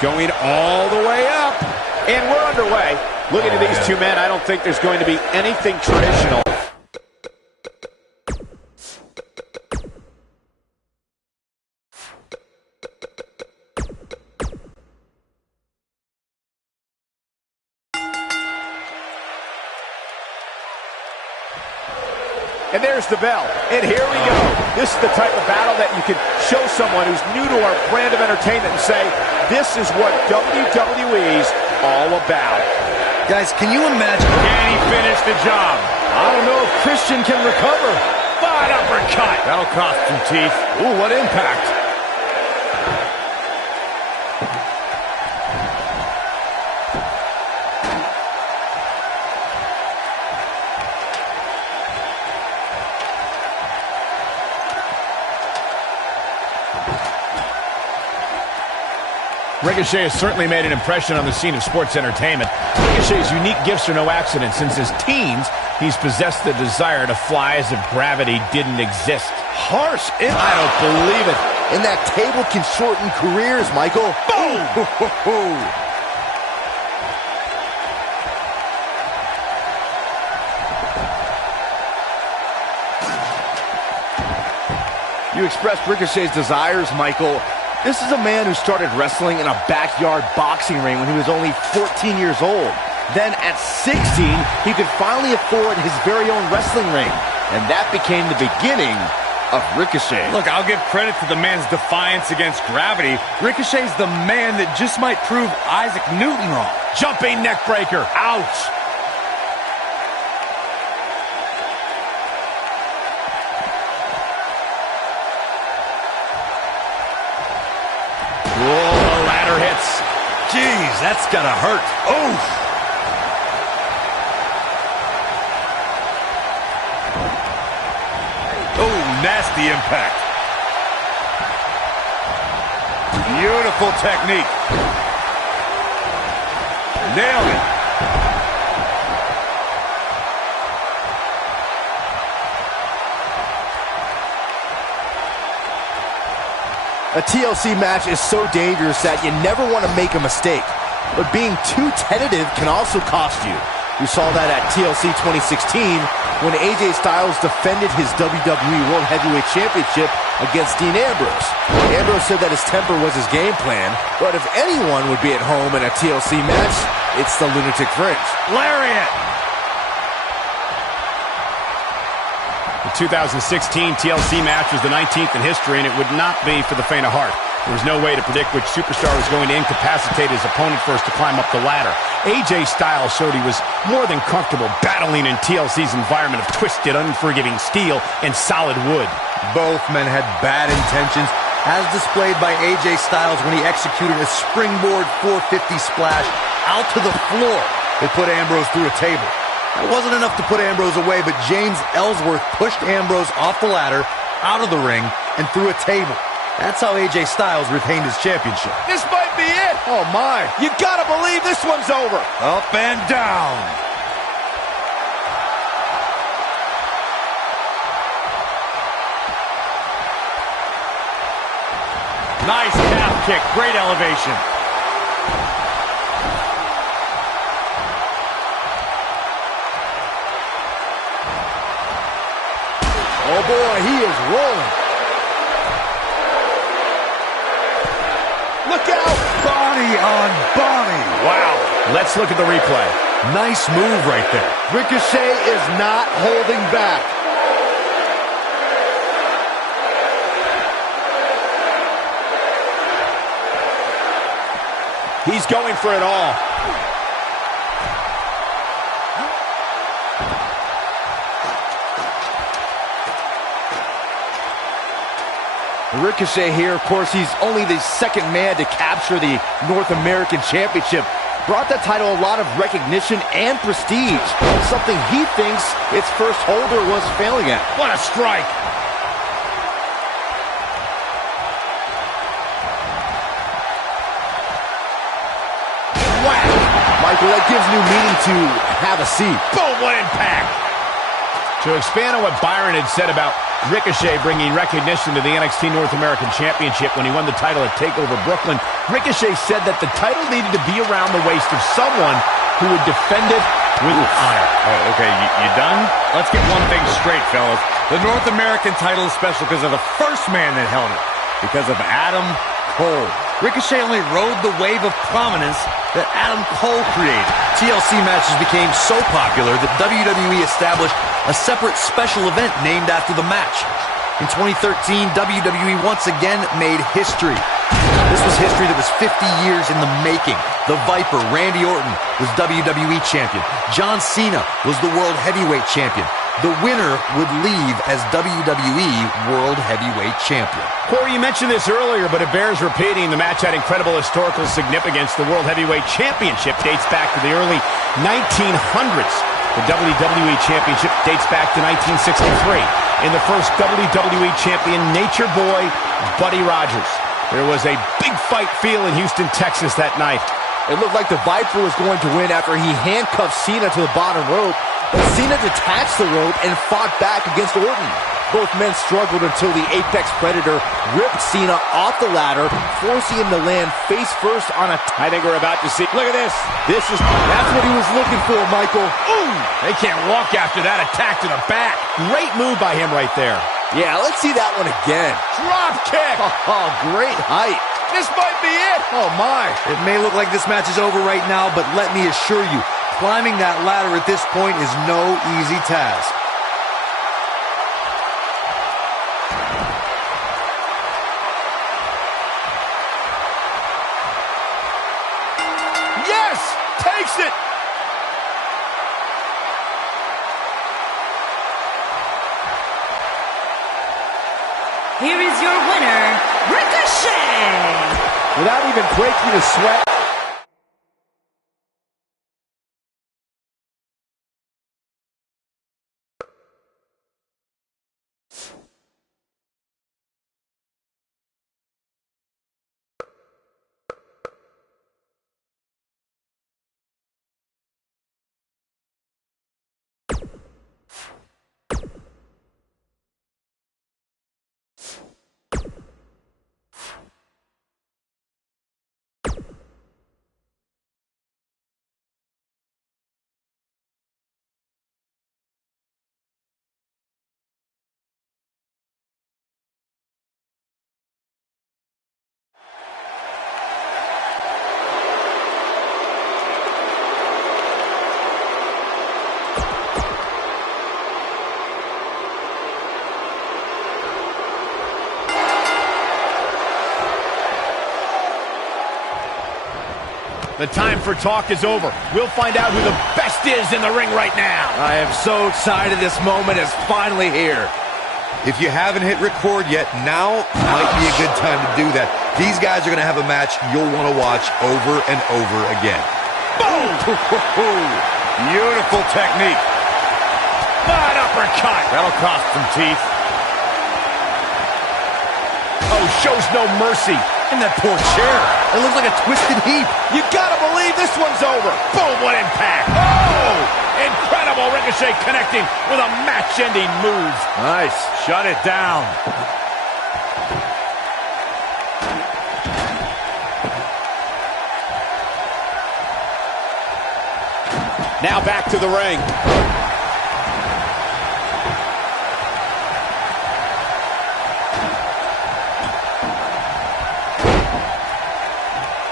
Going all the way up. And we're underway. Looking at these two men, I don't think there's going to be anything traditional. And there's the bell. And here we go. This is the type of battle that you can show someone who's new to our brand of entertainment and say, this is what WWE's all about. Guys, can you imagine? Can he finish the job? I don't know if Christian can recover. Fine uppercut. That'll cost some teeth. Ooh, what impact. Ricochet has certainly made an impression on the scene of sports entertainment. Ricochet's unique gifts are no accident. Since his teens, he's possessed the desire to fly as if gravity didn't exist. Harsh. I don't believe it. And that table can shorten careers, Michael. Boom! You expressed Ricochet's desires, Michael. This is a man who started wrestling in a backyard boxing ring when he was only 14 years old. Then at 16, he could finally afford his very own wrestling ring. And that became the beginning of Ricochet. Look, I'll give credit to the man's defiance against gravity. Ricochet's the man that just might prove Isaac Newton wrong. Jumping neck breaker. Ouch. Whoa, ladder hits. Jeez, that's gotta hurt. Oh! Oh, nasty impact. Beautiful technique. Nailed it. A TLC match is so dangerous that you never want to make a mistake. But being too tentative can also cost you. We saw that at TLC 2016 when AJ Styles defended his WWE World Heavyweight Championship against Dean Ambrose. Ambrose said that his temper was his game plan, but if anyone would be at home in a TLC match, it's the Lunatic Fringe. Lariat! The 2016 TLC match was the 19th in history, and it would not be for the faint of heart. There was no way to predict which superstar was going to incapacitate his opponent first to climb up the ladder. AJ Styles showed he was more than comfortable battling in TLC's environment of twisted, unforgiving steel and solid wood. Both men had bad intentions, as displayed by AJ Styles when he executed a springboard 450 splash out to the floor. They put Ambrose through a table. That wasn't enough to put Ambrose away, but James Ellsworth pushed Ambrose off the ladder, out of the ring, and through a table. That's how AJ Styles retained his championship. This might be it. Oh, my. You gotta believe this one's over. Up and down. Nice calf kick. Great elevation. Oh, boy, he is rolling. Look out! Body on body. Wow. Let's look at the replay. Nice move right there. Ricochet is not holding back. He's going for it all. Ricochet here, of course, he's only the second man to capture the North American Championship. Brought that title a lot of recognition and prestige, something he thinks its first holder was failing at. What a strike. Whack! Michael, that gives new meaning to have a seat. Boom, what impact. To expand on what Byron had said about Ricochet bringing recognition to the NXT North American Championship when he won the title at TakeOver Brooklyn. Ricochet said that the title needed to be around the waist of someone who would defend it with honor. Oh, okay, you done? Let's get one thing straight, fellas. The North American title is special because of the first man that held it, because of Adam Cole. Ricochet only rode the wave of prominence that Adam Cole created. TLC matches became so popular that WWE established a separate special event named after the match. In 2013, WWE once again made history. This was history that was 50 years in the making. The Viper, Randy Orton, was WWE Champion. John Cena was the World Heavyweight Champion. The winner would leave as WWE World Heavyweight Champion. Corey, you mentioned this earlier, but it bears repeating. The match had incredible historical significance. The World Heavyweight Championship dates back to the early 1900s. The WWE Championship dates back to 1963. In the first WWE Champion, Nature Boy, Buddy Rogers. There was a big fight feel in Houston, Texas that night. It looked like the Viper was going to win after he handcuffed Cena to the bottom rope, but Cena detached the rope and fought back against Orton. Both men struggled until the Apex Predator ripped Cena off the ladder, forcing him to land face first on a... I think we're about to see... Look at this. That's what he was looking for, Michael. Ooh! They can't walk after that attack to the back. Great move by him right there. Yeah, let's see that one again. Drop kick! Oh, great height. This might be it! Oh, my. It may look like this match is over right now, but let me assure you, climbing that ladder at this point is no easy task. Yes! Takes it! Here is your winner, Ricochet! Without even breaking a sweat. The time for talk is over. We'll find out who the best is in the ring right now. I am so excited this moment is finally here. If you haven't hit record yet, now might be a good time to do that. These guys are going to have a match you'll want to watch over and over again. Boom! Beautiful technique. An uppercut. That'll cost some teeth. Oh, shows no mercy. And that poor chair. It looks like a twisted heap. You gotta believe this one's over. Boom, what impact. Oh! Incredible. Ricochet connecting with a match-ending move. Nice. Shut it down. Now back to the ring.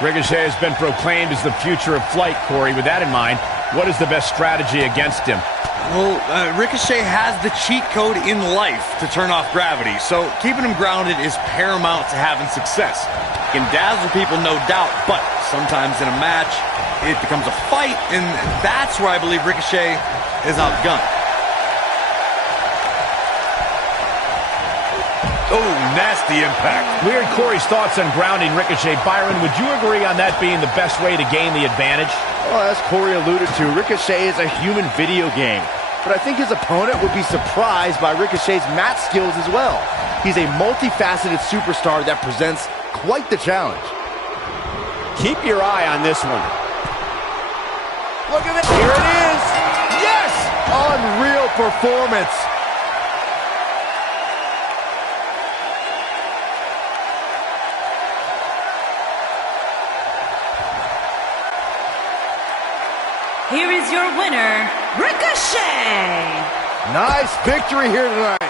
Ricochet has been proclaimed as the future of flight, Corey. With that in mind, what is the best strategy against him? Well, Ricochet has the cheat code in life to turn off gravity, so keeping him grounded is paramount to having success. He can dazzle people, no doubt, but sometimes in a match, it becomes a fight, and that's where I believe Ricochet is outgunned. Oh, nasty impact. We heard Corey's thoughts on grounding Ricochet. Byron, would you agree on that being the best way to gain the advantage? Well, as Corey alluded to, Ricochet is a human video game. But I think his opponent would be surprised by Ricochet's mat skills as well. He's a multifaceted superstar that presents quite the challenge. Keep your eye on this one. Look at it. Here it is. Yes! Unreal performance. Here is your winner, Ricochet. Nice victory here tonight.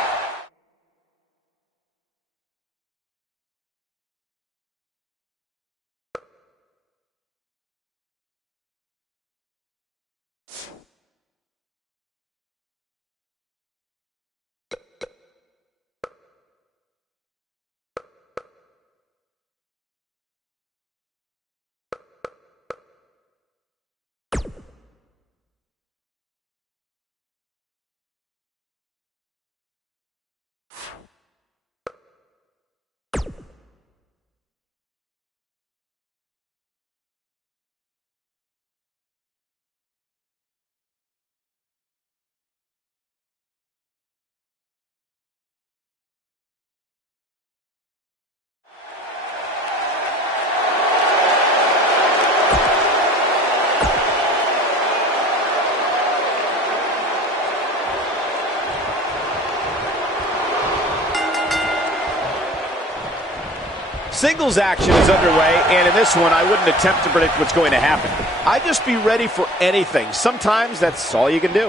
Singles action is underway, and in this one, I wouldn't attempt to predict what's going to happen. I'd just be ready for anything. Sometimes that's all you can do.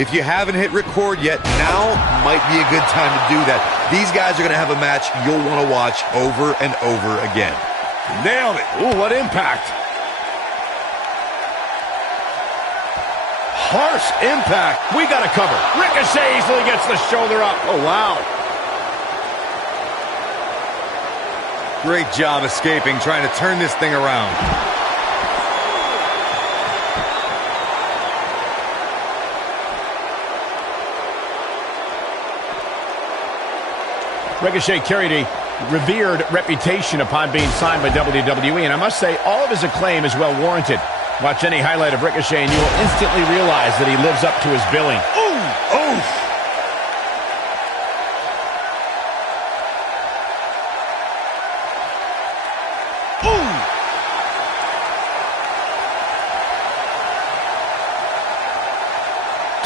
If you haven't hit record yet, now might be a good time to do that. These guys are going to have a match you'll want to watch over and over again. Nailed it. Ooh, what impact. Harsh impact. We got to cover. Ricochet easily gets the shoulder up. Oh, wow. Great job escaping, trying to turn this thing around. Ricochet carried a revered reputation upon being signed by WWE, and I must say, all of his acclaim is well warranted. Watch any highlight of Ricochet, and you will instantly realize that he lives up to his billing. Ooh, ooh.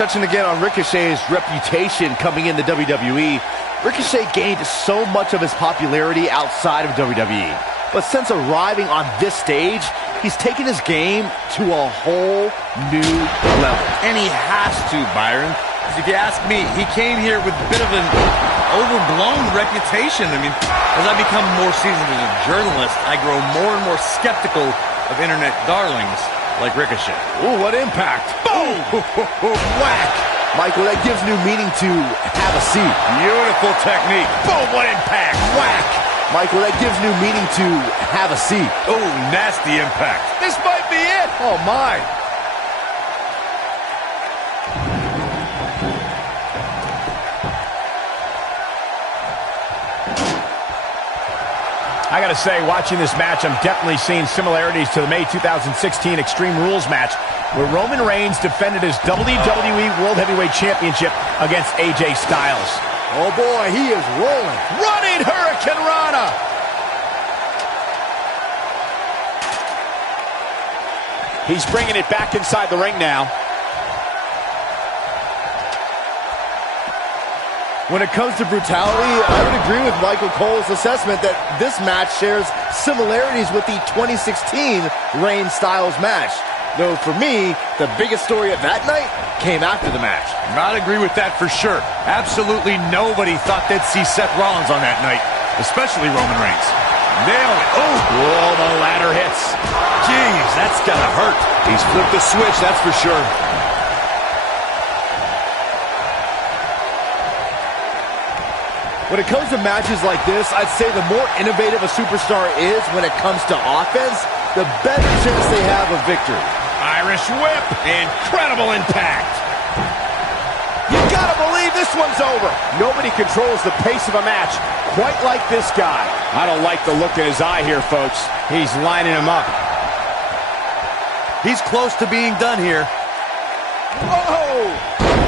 Touching again on Ricochet's reputation coming into WWE, Ricochet gained so much of his popularity outside of WWE. But since arriving on this stage, he's taken his game to a whole new level. And he has to, Byron. Because if you ask me, he came here with a bit of an overblown reputation. I mean, as I become more seasoned as a journalist, I grow more and more skeptical of internet darlings like Ricochet. Ooh, what impact. Boom! Whack! Michael, that gives new meaning to have a seat. Beautiful technique. Boom, what impact. Whack! Michael, that gives new meaning to have a seat. Oh, nasty impact. This might be it. Oh, my. I gotta say, watching this match, I'm definitely seeing similarities to the May 2016 Extreme Rules match, where Roman Reigns defended his WWE World Heavyweight Championship against AJ Styles. Oh boy, he is rolling. Running Hurricane Rana. He's bringing it back inside the ring now. When it comes to brutality, I would agree with Michael Cole's assessment that this match shares similarities with the 2016 Reigns-Styles match. Though for me, the biggest story of that night came after the match. I'd agree with that for sure. Absolutely nobody thought they'd see Seth Rollins on that night, especially Roman Reigns. Nailed it. Oh, whoa, the ladder hits. Jeez, that's gotta hurt. He's flipped the switch, that's for sure. When it comes to matches like this, I'd say the more innovative a superstar is when it comes to offense, the better chance they have of victory. Irish whip. Incredible impact. You gotta believe this one's over. Nobody controls the pace of a match quite like this guy. I don't like the look in his eye here, folks. He's lining him up. He's close to being done here. Whoa!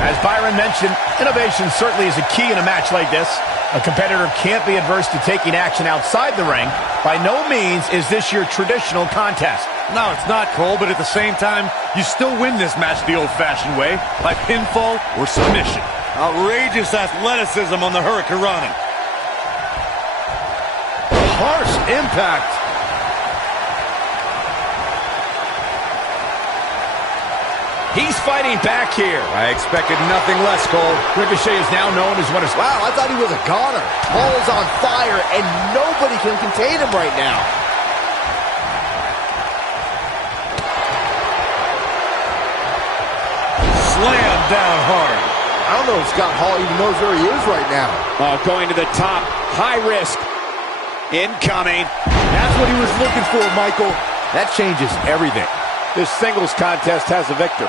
As Byron mentioned, innovation certainly is a key in a match like this. A competitor can't be adverse to taking action outside the ring. By no means is this your traditional contest. No, it's not, Cole, but at the same time, you still win this match the old-fashioned way, by pinfall or submission. Outrageous athleticism on the Hurricane Rana. Harsh impact. He's fighting back here. I expected nothing less, Cole. Ricochet is now known as one of... Wow, I thought he was a goner. Paul is on fire, and nobody can contain him right now. Slam down hard. I don't know if Scott Hall even knows where he is right now. Going to the top. High risk. Incoming. That's what he was looking for, Michael. That changes everything. This singles contest has a victor.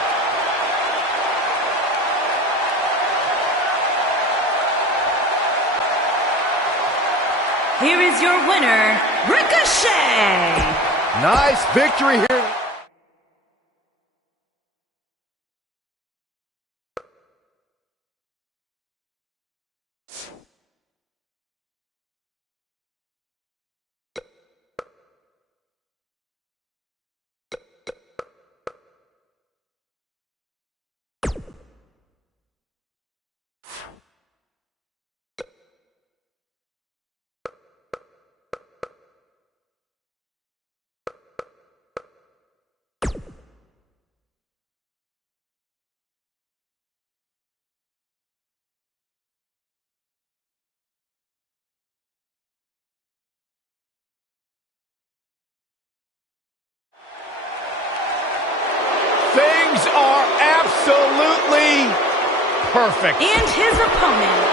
Here is your winner, Ricochet. Nice victory here. Things are absolutely perfect. And his opponent,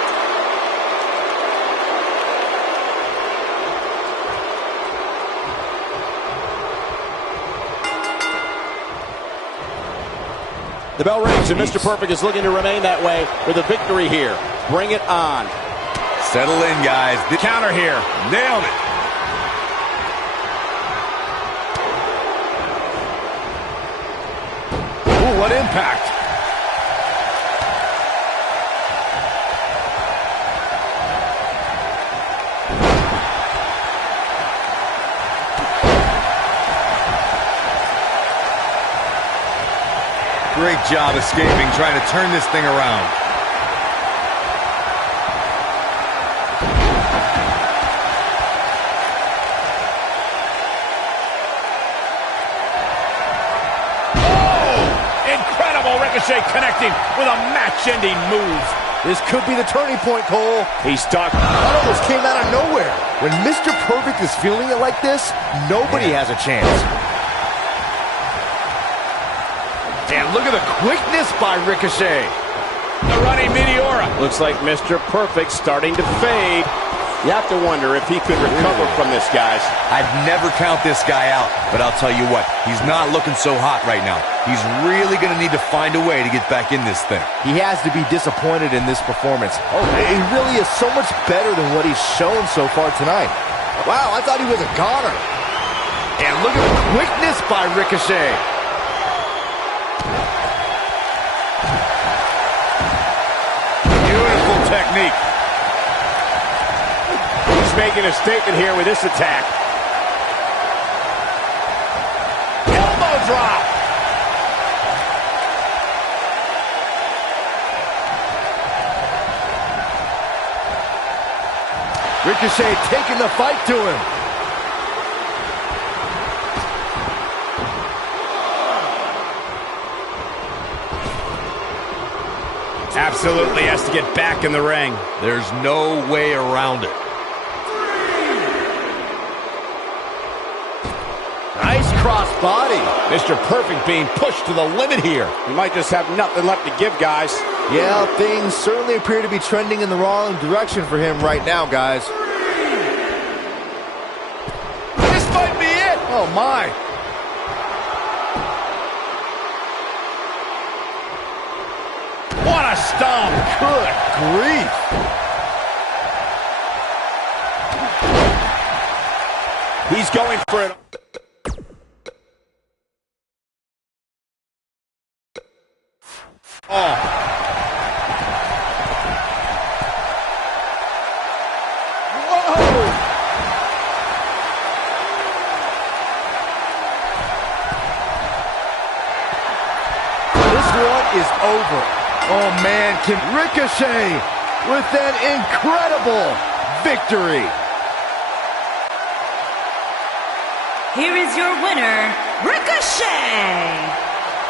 The bell rings, and Mr. Perfect is looking to remain that way with a victory here. Bring it on. Settle in, guys. The counter here. Nailed it. Ooh, what impact. Great job escaping, trying to turn this thing around. Incredible. Ricochet connecting with a match-ending move. This could be the turning point, Cole. He's stuck. That almost came out of nowhere. When Mr. Perfect is feeling it like this, nobody has a chance. And look at the quickness by Ricochet. The running Meteora. Looks like Mr. Perfect starting to fade. You have to wonder if he could recover from this, guys. I'd never count this guy out, but I'll tell you what, he's not looking so hot right now. He's really going to need to find a way to get back in this thing. He has to be disappointed in this performance. Oh, he really is so much better than what he's shown so far tonight. Wow, I thought he was a goner. And look at the quickness by Ricochet. Beautiful technique. He's making a statement here with this attack. Elbow drop. Ricochet taking the fight to him. Absolutely has to get back in the ring. There's no way around it. Nice cross body. Mr. Perfect being pushed to the limit here. He might just have nothing left to give, guys. Yeah, things certainly appear to be trending in the wrong direction for him right now, guys. This might be it. Oh, my. What a stomp. Good grief. He's going for it. Oh. Whoa. This one is over. Oh, man, can Ricochet with an incredible victory. here is your winner, Ricochet.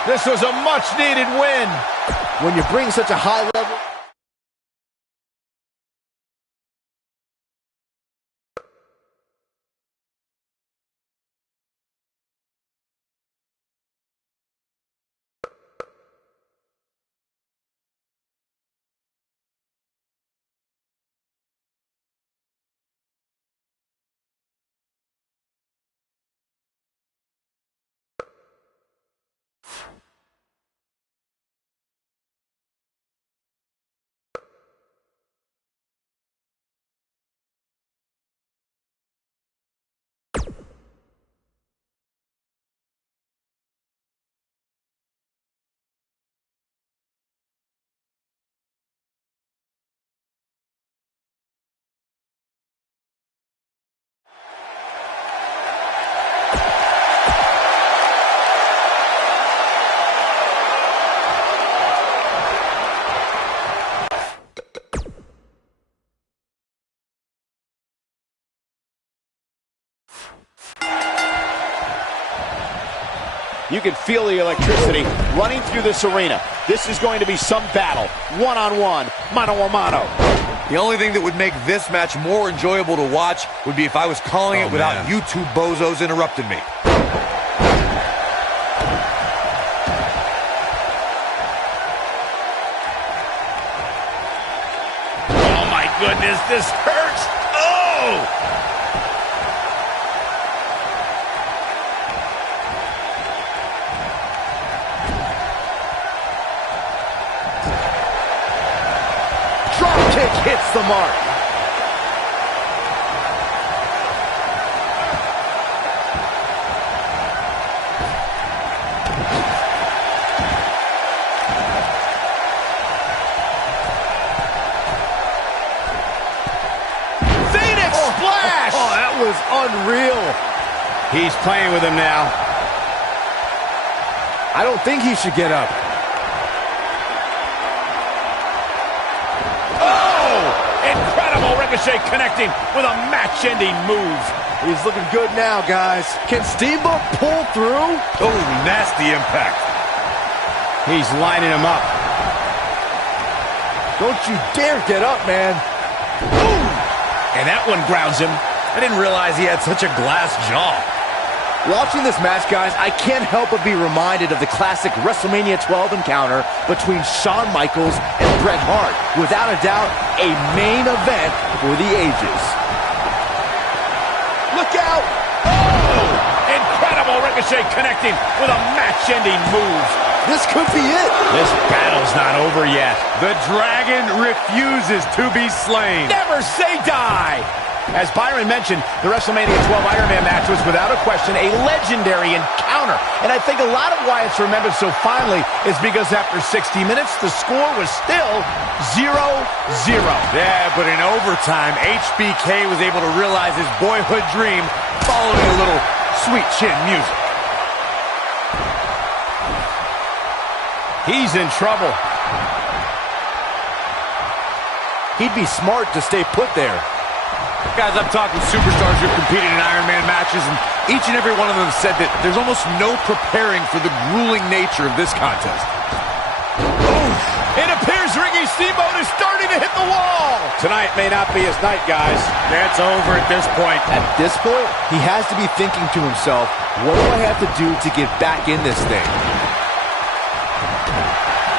This was a much-needed win. When you bring such a high level... You can feel the electricity running through this arena. This is going to be some battle. One-on-one, mano-a-mano. The only thing that would make this match more enjoyable to watch would be if I was calling it without you two bozos interrupting me. Oh, my goodness, this hurts. Oh! Kick hits the mark. Phoenix splash! Oh, that was unreal. He's playing with him now. I don't think he should get up. Incredible Ricochet connecting with a match-ending move. He's looking good now, guys. Can Steamboat pull through? Oh, nasty impact. He's lining him up. Don't you dare get up, man. Boom! And that one grounds him. I didn't realize he had such a glass jaw. Watching this match, guys, I can't help but be reminded of the classic WrestleMania 12 encounter between Shawn Michaels and Bret Hart. Without a doubt, a main event for the ages. Look out! Oh! Incredible Ricochet connecting with a match-ending move. This could be it. This battle's not over yet. The dragon refuses to be slain. Never say die! As Byron mentioned, the WrestleMania 12 Iron Man match was without a question a legendary encounter. And I think a lot of why it's remembered so fondly is because after 60 minutes, the score was still 0-0. Yeah, but in overtime, HBK was able to realize his boyhood dream following a little sweet chin music. He's in trouble. He'd be smart to stay put there. Guys, I've talked with superstars who've competed in Iron Man matches, and each and every one of them said that there's almost no preparing for the grueling nature of this contest. It appears Ricky Steamboat is starting to hit the wall. Tonight may not be his night, guys. That's over at this point. At this point, he has to be thinking to himself, what do I have to do to get back in this thing?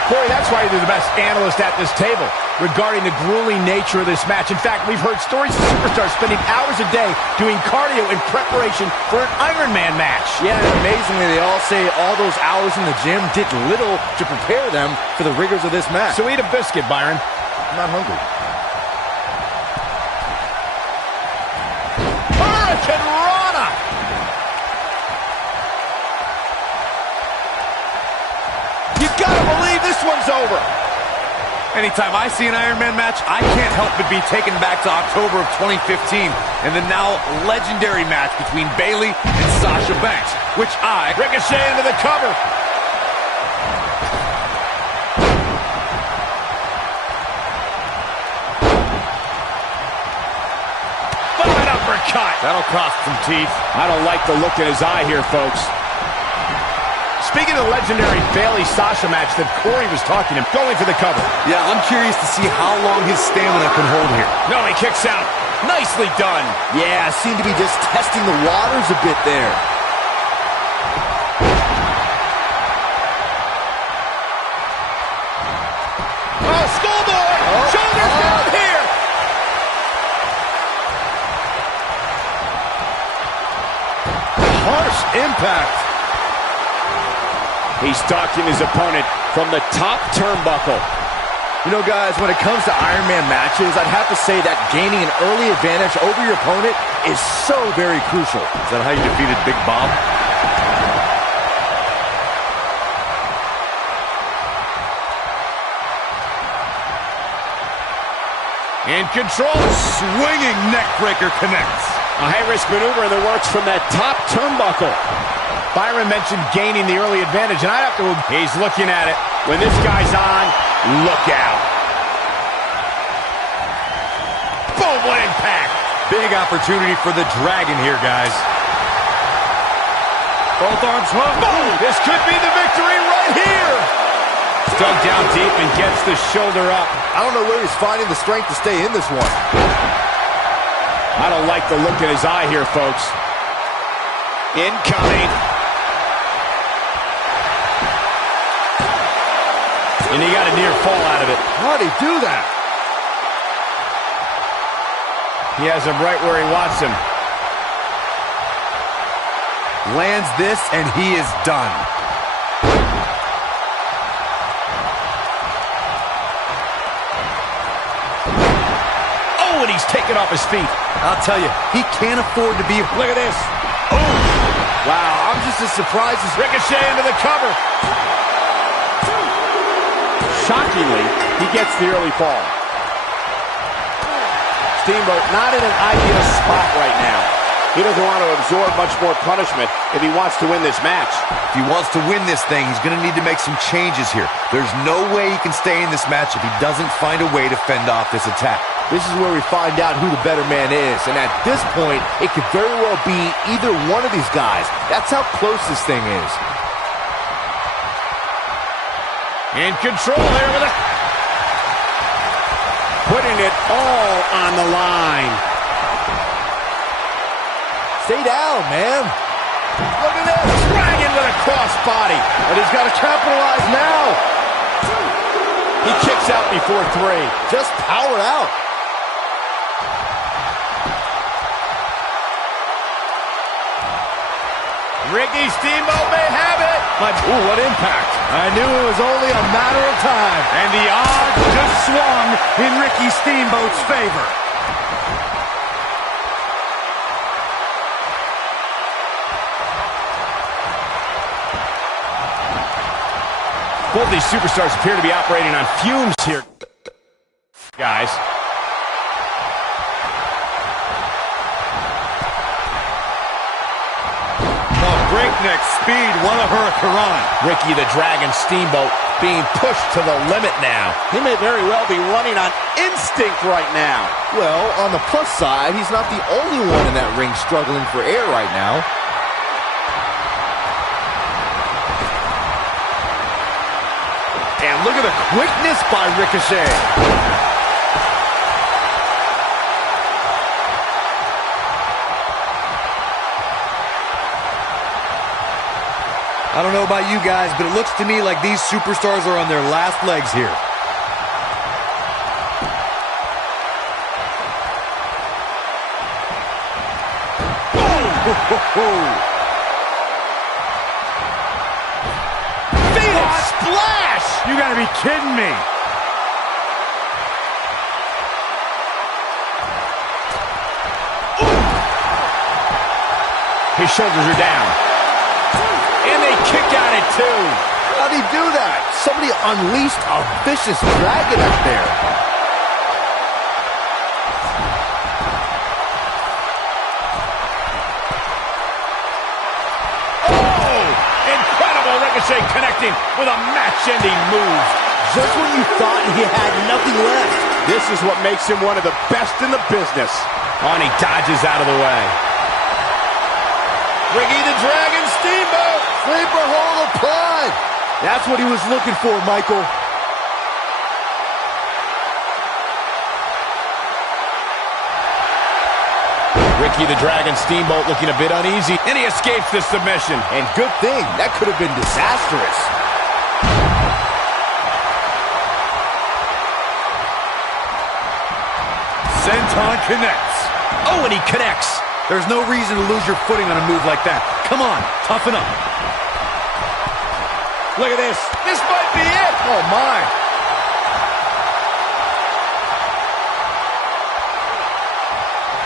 Corey, that's why you're the best analyst at this table regarding the grueling nature of this match. In fact, we've heard stories of superstars spending hours a day doing cardio in preparation for an Iron Man match. Yeah, and amazingly, they all say all those hours in the gym did little to prepare them for the rigors of this match. So eat a biscuit, Byron. I'm not hungry. Hurricane Rana! You gotta believe this one's over. Anytime I see an Iron Man match, I can't help but be taken back to October of 2015 and the now legendary match between Bayley and Sasha Banks, which Ricochet into the cover. Flat uppercut. That'll cost some teeth. I don't like the look in his eye here, folks. Speaking of the legendary Bayley-Sasha match that Corey was talking about, going for the cover. Yeah, I'm curious to see how long his stamina can hold here. No, he kicks out. Nicely done. Yeah, seemed to be just testing the waters a bit there. Oh, schoolboy! Shoulders down here! Harsh impact. He's stalking his opponent from the top turnbuckle. You know, guys, when it comes to Iron Man matches, I'd have to say that gaining an early advantage over your opponent is so very crucial. Is that how you defeated Big Bob? In control. Swinging neckbreaker connects. A high-risk maneuver in the works from that top turnbuckle. Byron mentioned gaining the early advantage, and I'd have to... He's looking at it. When this guy's on, look out. Boom, what impact. Big opportunity for the Dragon here, guys. Both arms hooked. Boom, this could be the victory right here. Dug down deep and gets the shoulder up. I don't know where he's finding the strength to stay in this one. I don't like the look in his eye here, folks. Incoming. And he got a near fall out of it. How'd he do that? He has him right where he wants him. Lands this, and he is done. Oh, and he's taken off his feet. I'll tell you, he can't afford to be... Look at this. Oh. Wow, I'm just as surprised as... Ricochet into the cover. Shockingly, he gets the early fall. Steamboat not in an ideal spot right now. He doesn't want to absorb much more punishment if he wants to win this match. If he wants to win this thing, he's going to need to make some changes here. There's no way he can stay in this match if he doesn't find a way to fend off this attack. This is where we find out who the better man is. And at this point, it could very well be either one of these guys. That's how close this thing is. In control there with a... Putting it all on the line. Stay down, man. Look at this. Dragon with a crossbody. But he's got to capitalize now. He kicks out before 3. Just power out. Ricky Steamboat may have it. But, ooh, what impact. I knew it was only a matter of time. And the odds just swung in Ricky Steamboat's favor. Both these superstars appear to be operating on fumes here, guys. Breakneck speed, what a hurricane. Ricky the Dragon Steamboat being pushed to the limit now. He may very well be running on instinct right now. Well, on the plus side, he's not the only one in that ring struggling for air right now. And look at the quickness by Ricochet. I don't know about you guys, but it looks to me like these superstars are on their last legs here. Phoenix splash! You gotta be kidding me. His shoulders are down. And they kick out at 2. How'd he do that? Somebody unleashed a vicious dragon up there. Oh! Incredible Ricochet connecting with a match-ending move. Just when you thought he had nothing left. This is what makes him one of the best in the business. Oh, and he dodges out of the way. Ricky the Dragon Steamboat. Sleeper hold applied. That's what he was looking for, Michael. Ricky the Dragon Steamboat looking a bit uneasy, and he escapes this submission. And good thing, that could have been disastrous. Senton connects. Oh, and he connects. There's no reason to lose your footing on a move like that. Come on, toughen up. Look at this. This might be it. Oh, my.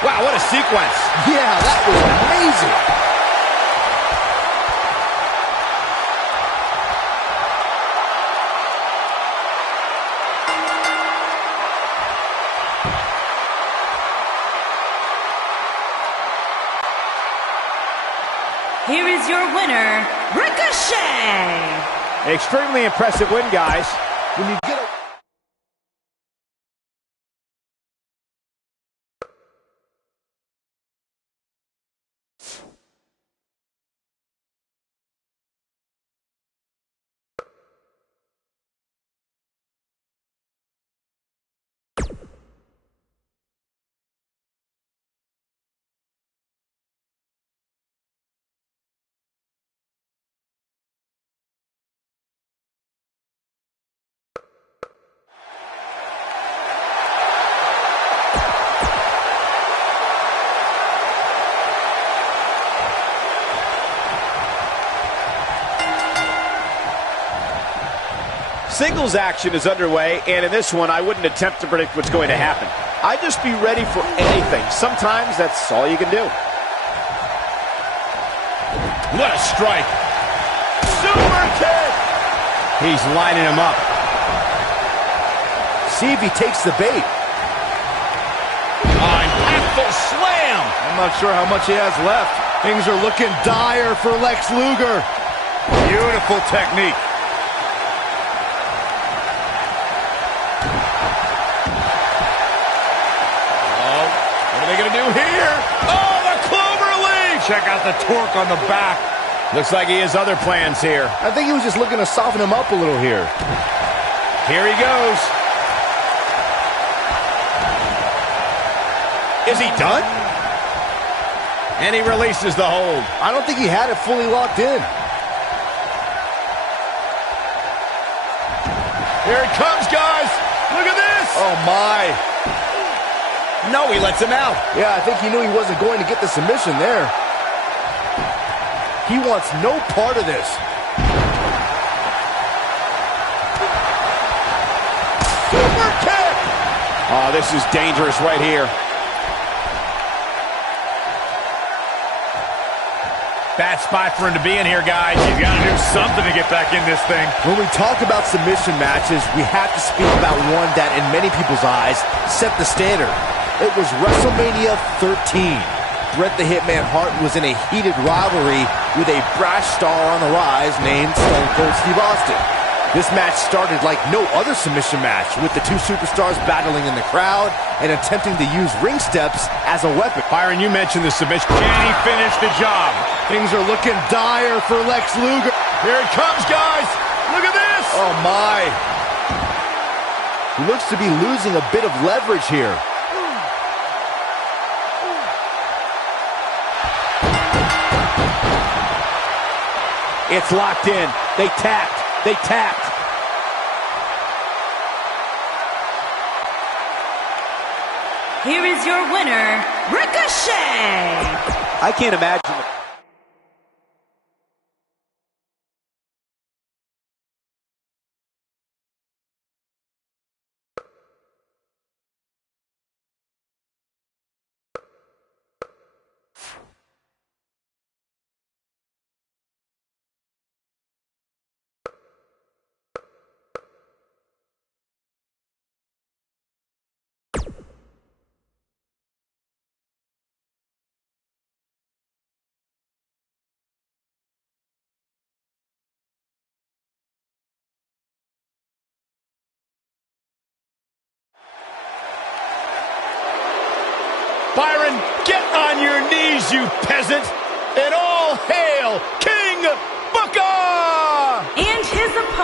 Wow, what a sequence. Yeah, that was amazing. Here is your winner, Ricochet. Extremely impressive win, guys. When you get a... Singles action is underway, and in this one, I wouldn't attempt to predict what's going to happen. I'd just be ready for anything. Sometimes that's all you can do. What a strike. Super kick! He's lining him up. See if he takes the bait. Impactful slam. I'm not sure how much he has left. Things are looking dire for Lex Luger. Beautiful technique. What are they going to do here? Oh, the clover leaf! Check out the torque on the back. Looks like he has other plans here. I think he was just looking to soften him up a little here. Here he goes. Is he done? And he releases the hold. I don't think he had it fully locked in. Here it comes, guys. Look at this. Oh, my. No, he lets him out. Yeah, I think he knew he wasn't going to get the submission there. He wants no part of this. Super kick! Oh, this is dangerous right here. Bad spot for him to be in here, guys. He's got to do something to get back in this thing. When we talk about submission matches, we have to speak about one that, in many people's eyes, set the standard. It was WrestleMania 13. Bret the Hitman Hart was in a heated rivalry with a brash star on the rise named Stone Cold Steve Austin. This match started like no other submission match, with the two superstars battling in the crowd and attempting to use ring steps as a weapon. Byron, you mentioned the submission. Can he finish the job? Things are looking dire for Lex Luger. Here it comes, guys. Look at this. Oh, my. He looks to be losing a bit of leverage here. It's locked in. They tapped. They tapped. Here is your winner, Ricochet. I can't imagine. Byron, get on your knees, you peasant, and all hail King Booker! And his opponent,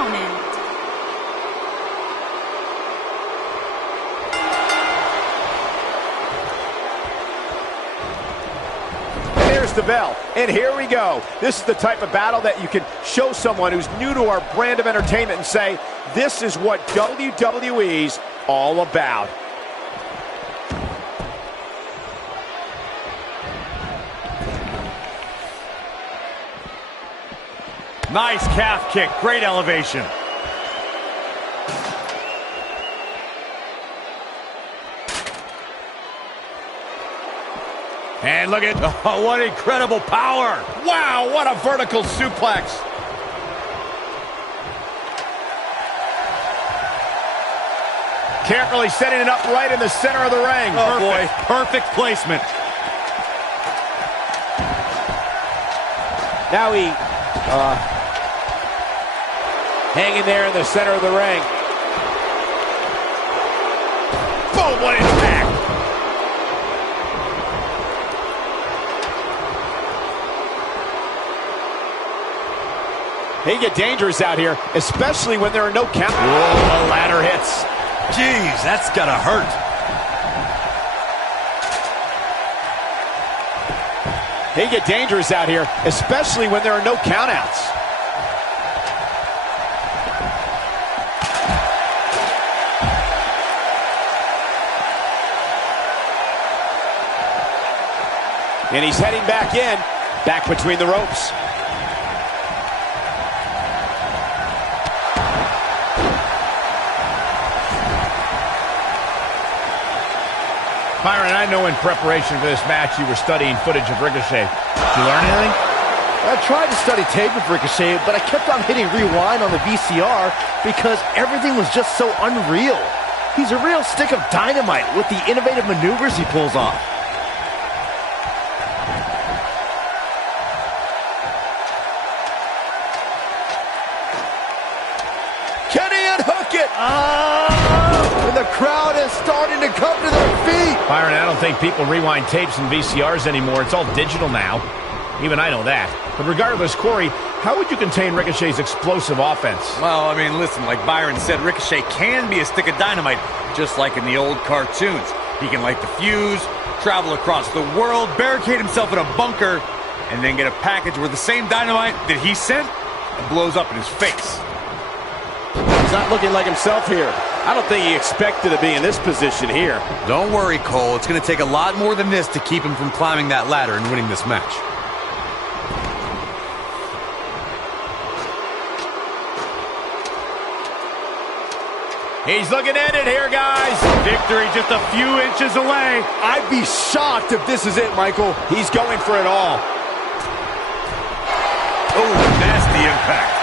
rings the bell. And here we go. This is the type of battle that you can show someone who's new to our brand of entertainment and say, this is what WWE's all about. Nice calf kick, great elevation. And look at, Oh, what incredible power. wow, what a vertical suplex. Carefully setting it up right in the center of the ring. Oh, boy, perfect placement. Now he, hanging there in the center of the ring. Boom, what impact. They get dangerous out here, especially when there are no count. Whoa, the ladder hits. Jeez, that's gotta hurt. They get dangerous out here, especially when there are no countouts. And he's heading back in, back between the ropes. Byron, I know in preparation for this match you were studying footage of Ricochet. Did you learn anything? I tried to study tape of Ricochet, but I kept on hitting rewind on the VCR because everything was just so unreal. He's a real stick of dynamite with the innovative maneuvers he pulls off. Can he unhook it? And the crowd is starting to come to their feet. Byron, I don't think people rewind tapes and VCRs anymore. It's all digital now. Even I know that. But regardless, Corey, how would you contain Ricochet's explosive offense? Well, I mean, listen, like Byron said, Ricochet can be a stick of dynamite, just like in the old cartoons. He can light the fuse, travel across the world, barricade himself in a bunker, and then get a package where the same dynamite that he sent blows up in his face. He's not looking like himself here. I don't think he expected to be in this position here. Don't worry, Cole. It's going to take a lot more than this to keep him from climbing that ladder and winning this match. He's looking at it here, guys. Victory just a few inches away. I'd be shocked if this is it, Michael. He's going for it all. Oh, nasty impact.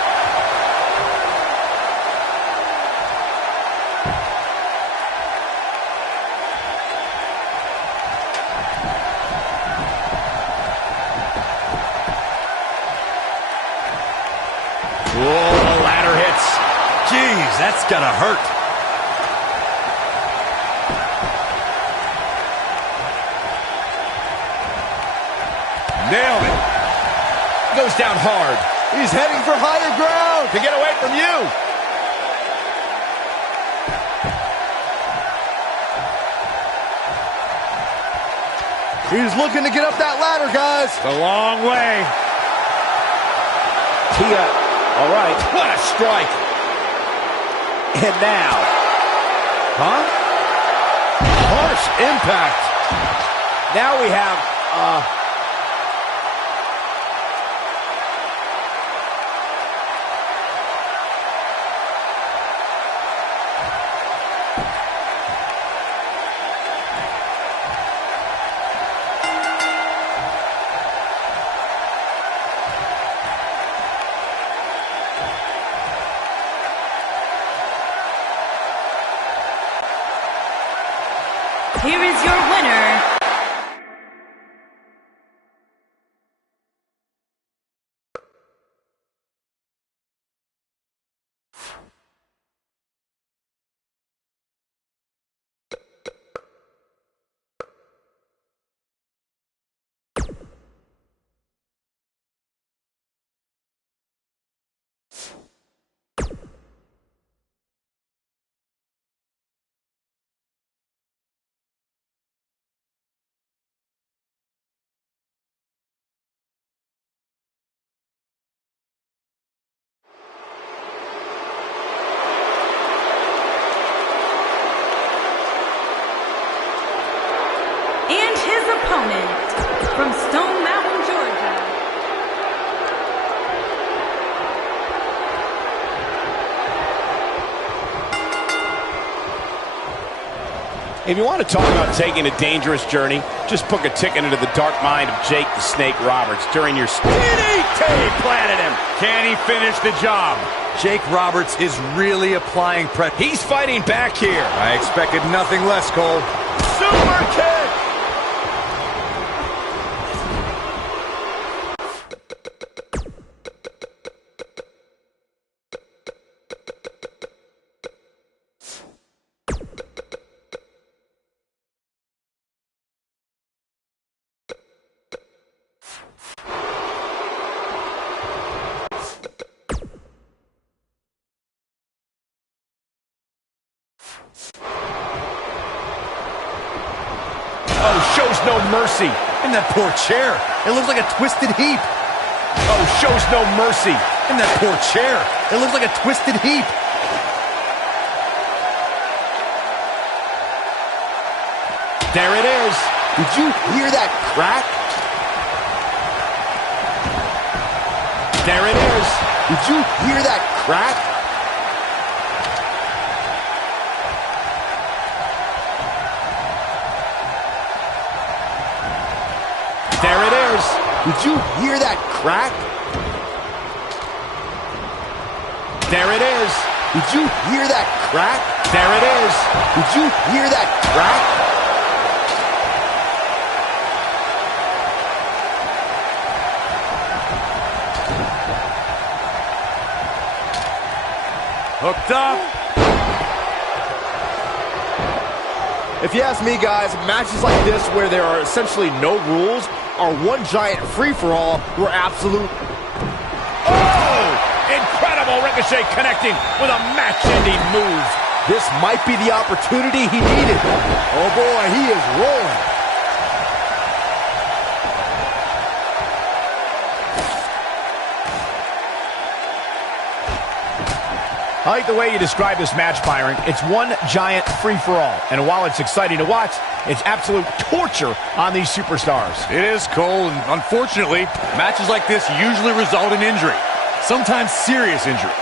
Whoa, the ladder hits. Jeez, that's gotta hurt. Nailed it. Goes down hard. He's heading for higher ground. To get away from you. He's looking to get up that ladder, guys. It's a long way. Tia, all right. What a strike. And now. Huh? Harsh impact. Now we have, Here is your winner, If you want to talk about taking a dangerous journey, just book a ticket into the dark mind of Jake the Snake Roberts during your DDT. Planted him. Can he finish the job? Jake Roberts is really applying pressure. He's fighting back here. I expected nothing less, Cole. Super kick. Oh, shows no mercy. In that poor chair. It looks like a twisted heap. Oh, shows no mercy. In that poor chair. It looks like a twisted heap. There it is. Did you hear that crack? There it is. Did you hear that crack? There it is. Did you hear that crack? There it is. Did you hear that crack? There it is. Did you hear that crack? Hooked up. If you ask me, guys, matches like this where there are essentially no rules are one giant free-for-all where absolute... Oh! Incredible Ricochet connecting with a match-ending move. This might be the opportunity he needed. Oh boy, he is rolling. I like the way you describe this match, Byron. It's one giant free-for-all. And while it's exciting to watch, it's absolute torture on these superstars. It is, Cole, and unfortunately, matches like this usually result in injury. Sometimes serious injury.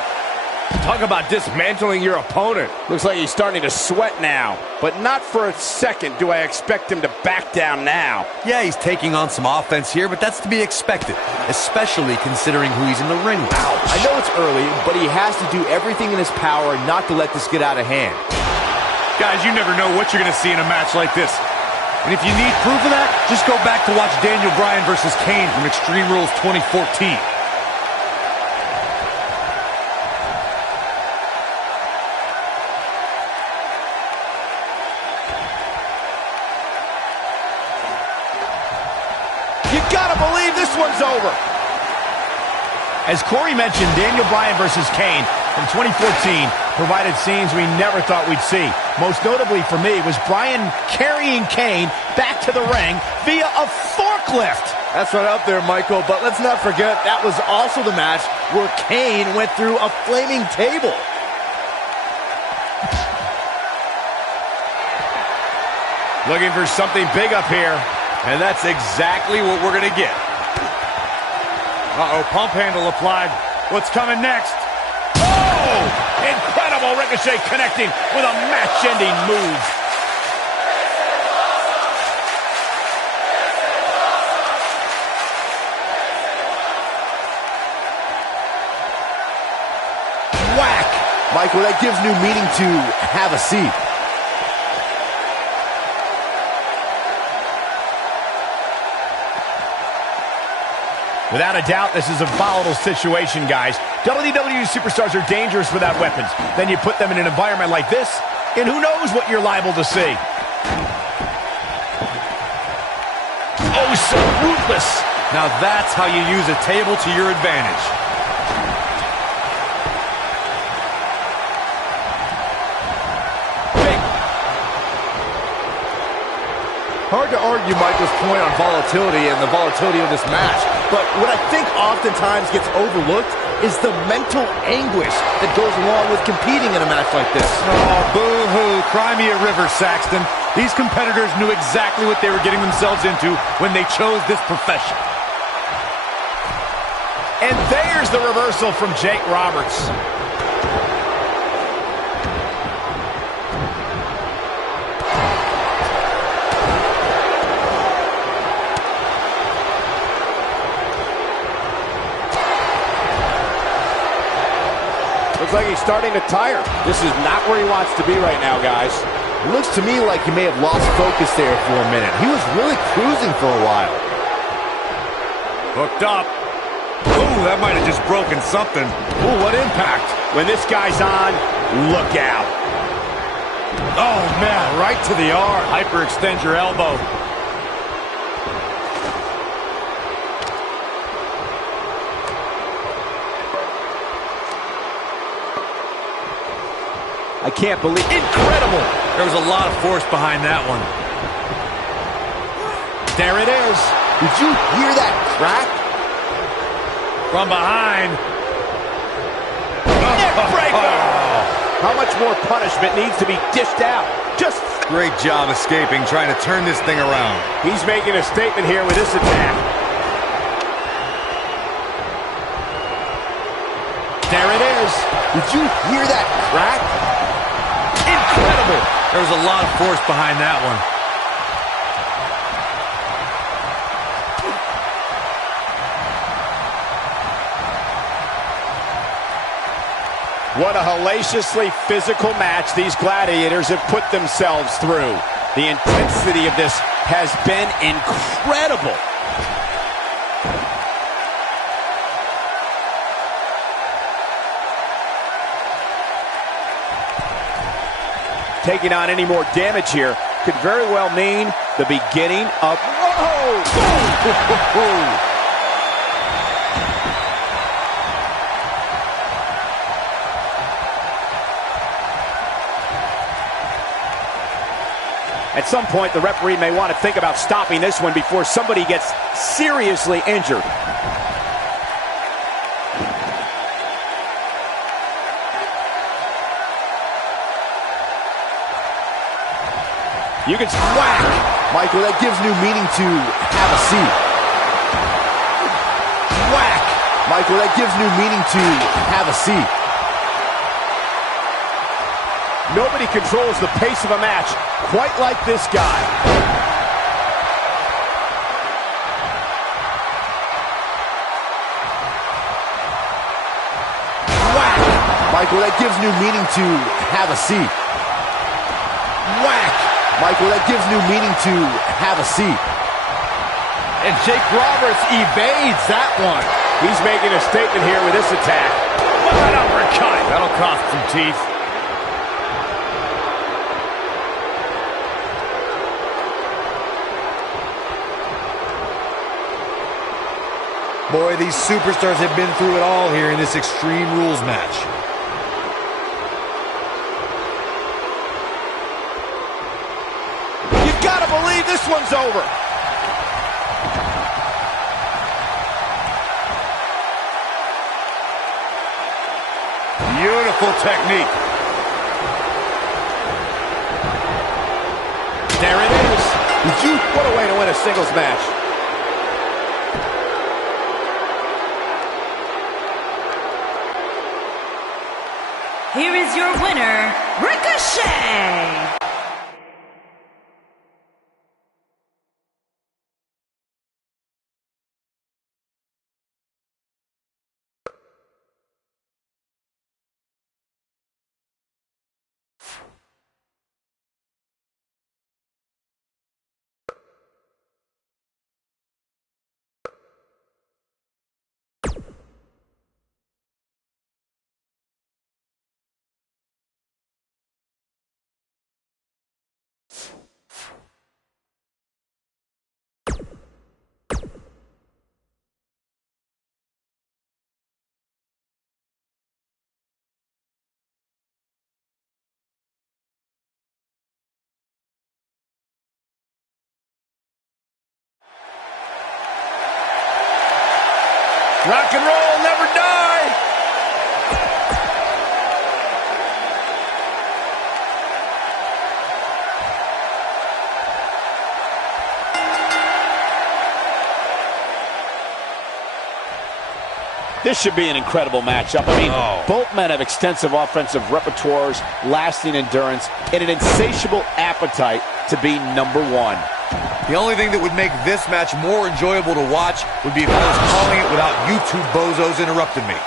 Talk about dismantling your opponent. Looks like he's starting to sweat now. But not for a second do I expect him to back down now. Yeah, he's taking on some offense here, but that's to be expected, especially considering who he's in the ring with. I know it's early, but he has to do everything in his power not to let this get out of hand. Guys, you never know what you're going to see in a match like this. And if you need proof of that, just go back to watch Daniel Bryan versus Kane from Extreme Rules 2014. You gotta believe this one's over. As Corey mentioned, Daniel Bryan versus Kane from 2014 provided scenes we never thought we'd see. Most notably for me was Bryan carrying Kane back to the ring via a forklift. That's right up there, Michael, but let's not forget that was also the match where Kane went through a flaming table. Looking for something big up here. And that's exactly what we're going to get. Uh-oh, pump handle applied. What's coming next? Oh! Incredible Ricochet connecting with a match-ending move. Whack! Michael, that gives new meaning to have a seat. Without a doubt, this is a volatile situation, guys. WWE superstars are dangerous without weapons. Then you put them in an environment like this, and who knows what you're liable to see. Oh, so ruthless. Now that's how you use a table to your advantage. Hard to argue Michael's point on volatility and the volatility of this match, but what I think oftentimes gets overlooked is the mental anguish that goes along with competing in a match like this. Oh, boo-hoo. Cry me a river, Saxton. These competitors knew exactly what they were getting themselves into when they chose this profession. And there's the reversal from Jake Roberts. Looks like he's starting to tire. This is not where he wants to be right now, guys. It looks to me like he may have lost focus there for a minute. He was really cruising for a while. Hooked up. Ooh, that might have just broken something. Ooh, what impact. When this guy's on, look out. Oh, man, right to the arm. Hyperextend your elbow. I can't believe... Incredible! There was a lot of force behind that one. There it is. Did you hear that crack? From behind. Neckbreaker! How much more punishment needs to be dished out? Just... Great job escaping, trying to turn this thing around. He's making a statement here with this attack. There it is. Did you hear that crack? Incredible! There was a lot of force behind that one. What a hellaciously physical match these gladiators have put themselves through. The intensity of this has been incredible. Taking on any more damage here could very well mean the beginning of... Whoa! At some point, the referee may want to think about stopping this one before somebody gets seriously injured. You can whack. Michael, that gives new meaning to have a seat. Whack. Michael, that gives new meaning to have a seat. Nobody controls the pace of a match quite like this guy. Whack. Michael, that gives new meaning to have a seat. Whack. Michael, that gives new meaning to have a seat. And Jake Roberts evades that one. He's making a statement here with this attack. What an uppercut! That'll cost some teeth. Boy, these superstars have been through it all here in this Extreme Rules match. You gotta believe this one's over. Beautiful technique. There it is. What a way to win a singles match. Here is your winner, Ricochet! Rock and roll, never die. This should be an incredible matchup. I mean, both men have extensive offensive repertoires, lasting endurance, and an insatiable appetite to be number one. The only thing that would make this match more enjoyable to watch would be if I was calling it without you two bozos interrupting me.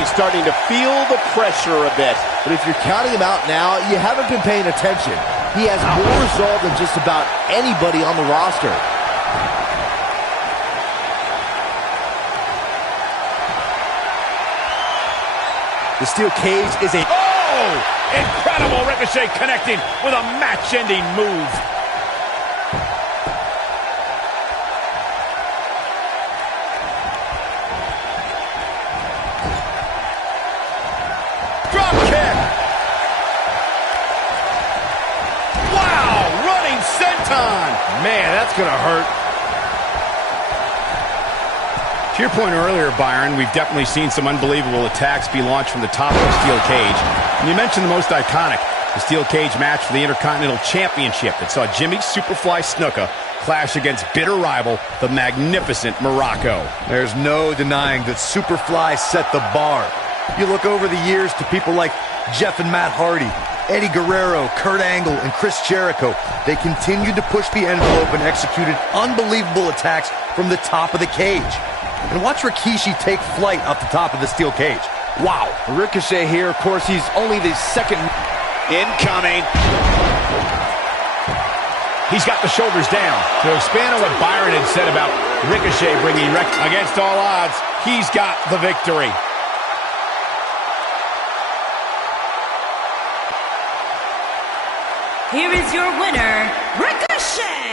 he's starting to feel the pressure a bit. But if you're counting him out now, you haven't been paying attention. He has more resolve than just about anybody on the roster. The steel cage is a... Oh! Incredible Ricochet connecting with a match-ending move. Drop kick! Wow! Running senton! Man, that's gonna hurt. To your point earlier, Byron, we've definitely seen some unbelievable attacks be launched from the top of the steel cage. And you mentioned the most iconic, the steel cage match for the Intercontinental Championship that saw Jimmy Superfly Snuka clash against bitter rival, the magnificent Morocco. There's no denying that Superfly set the bar. You look over the years to people like Jeff and Matt Hardy, Eddie Guerrero, Kurt Angle, and Chris Jericho. They continued to push the envelope and executed unbelievable attacks from the top of the cage. And watch Rikishi take flight off the top of the steel cage. Wow. Ricochet here, of course, he's only the second. Incoming. He's got the shoulders down. To expand on what Byron had said about Ricochet bringing against all odds, he's got the victory. Here is your winner, Ricochet.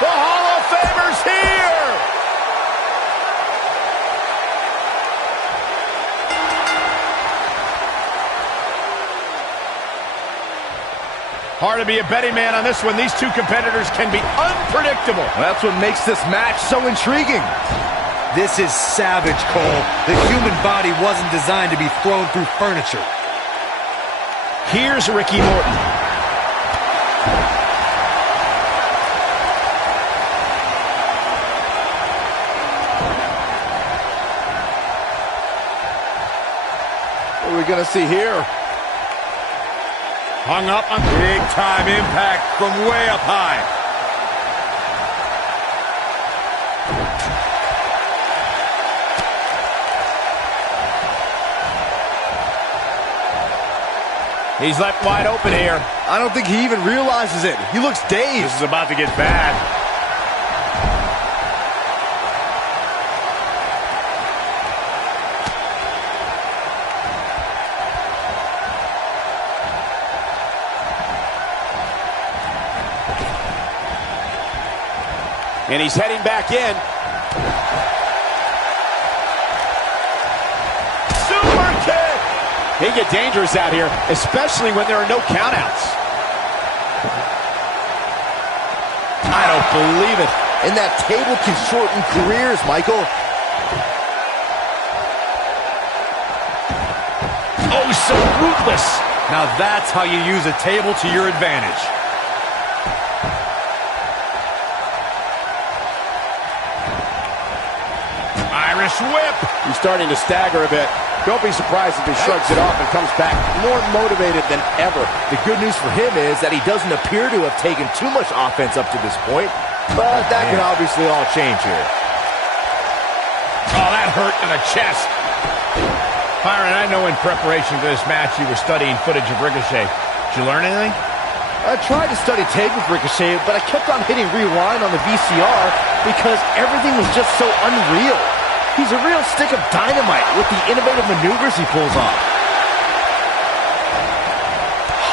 The Hall of Famer's here! Hard to be a betting man on this one. These two competitors can be unpredictable. Well, that's what makes this match so intriguing. This is savage, Cole. The human body wasn't designed to be thrown through furniture. Here's Ricky Morton. What are we going to see here? Hung up on big-time impact from way up high. He's left wide open here. I don't think he even realizes it. He looks dazed. This is about to get bad. And he's heading back in. Super kick! He can get dangerous out here, especially when there are no countouts. I don't believe it. And that table can shorten careers, Michael. Oh, so ruthless. Now that's how you use a table to your advantage. Irish whip. He's starting to stagger a bit. Don't be surprised if he shrugs it off and comes back more motivated than ever. The good news for him is that he doesn't appear to have taken too much offense up to this point, but that can obviously all change here. Oh, that hurt in the chest. Byron, I know in preparation for this match you were studying footage of Ricochet. Did you learn anything? I tried to study tape with Ricochet, but I kept on hitting rewind on the VCR because everything was just so unreal. He's a real stick of dynamite with the innovative maneuvers he pulls off.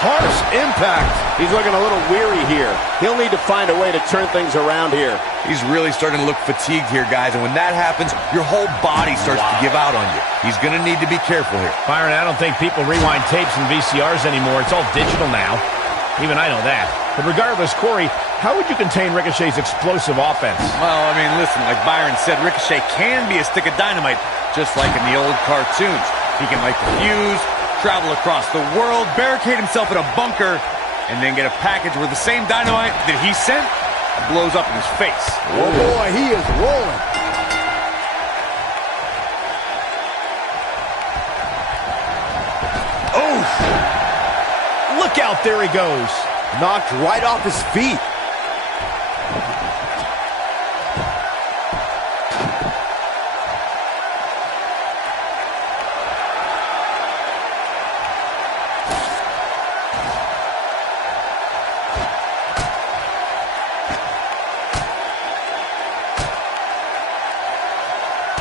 Harsh impact. He's looking a little weary here. He'll need to find a way to turn things around here. He's really starting to look fatigued here, guys, and when that happens, your whole body starts to give out on you. He's going to need to be careful here. Byron, I don't think people rewind tapes and VCRs anymore. It's all digital now. Even I know that. But regardless, Corey, how would you contain Ricochet's explosive offense? Well, I mean, listen, like Byron said, Ricochet can be a stick of dynamite, just like in the old cartoons. He can light the fuse, travel across the world, barricade himself in a bunker, and then get a package where the same dynamite that he sent blows up in his face. Oh boy, he is rolling. Oh! Look out, there he goes. Knocked right off his feet.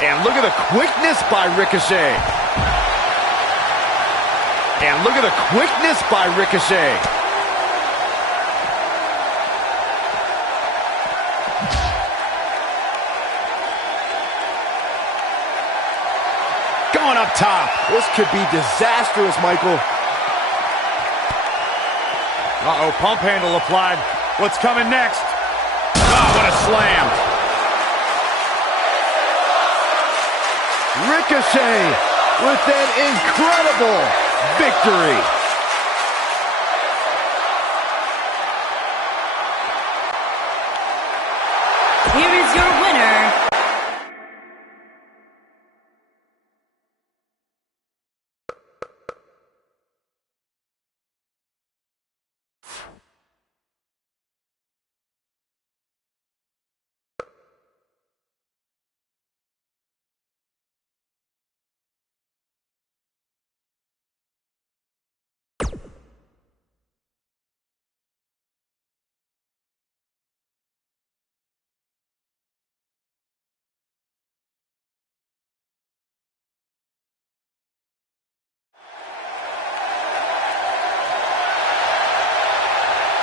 And look at the quickness by Ricochet. And look at the quickness by Ricochet. Going up top. This could be disastrous, Michael. Uh-oh, pump handle applied. What's coming next? Oh, what a slam. Ricochet with an incredible victory. Here is your winner,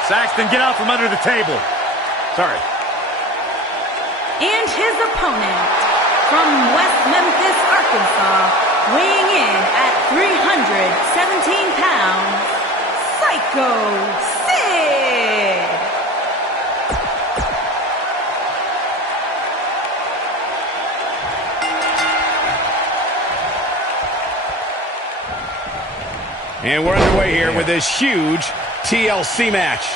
Saxton, get out from under the table. Sorry. and his opponent from West Memphis, Arkansas, weighing in at 317 pounds, Psycho Sid. And we're underway here with this huge TLC match.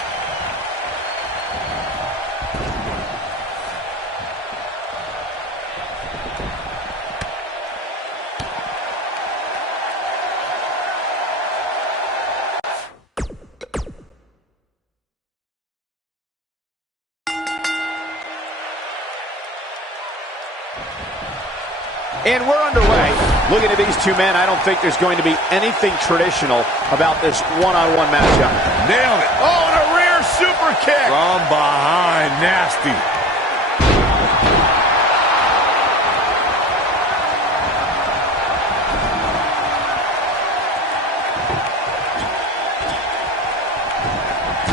And we're underway. Looking at these two men, I don't think there's going to be anything traditional about this one-on-one matchup. Nailed it. Oh, and a rear super kick. From behind, nasty.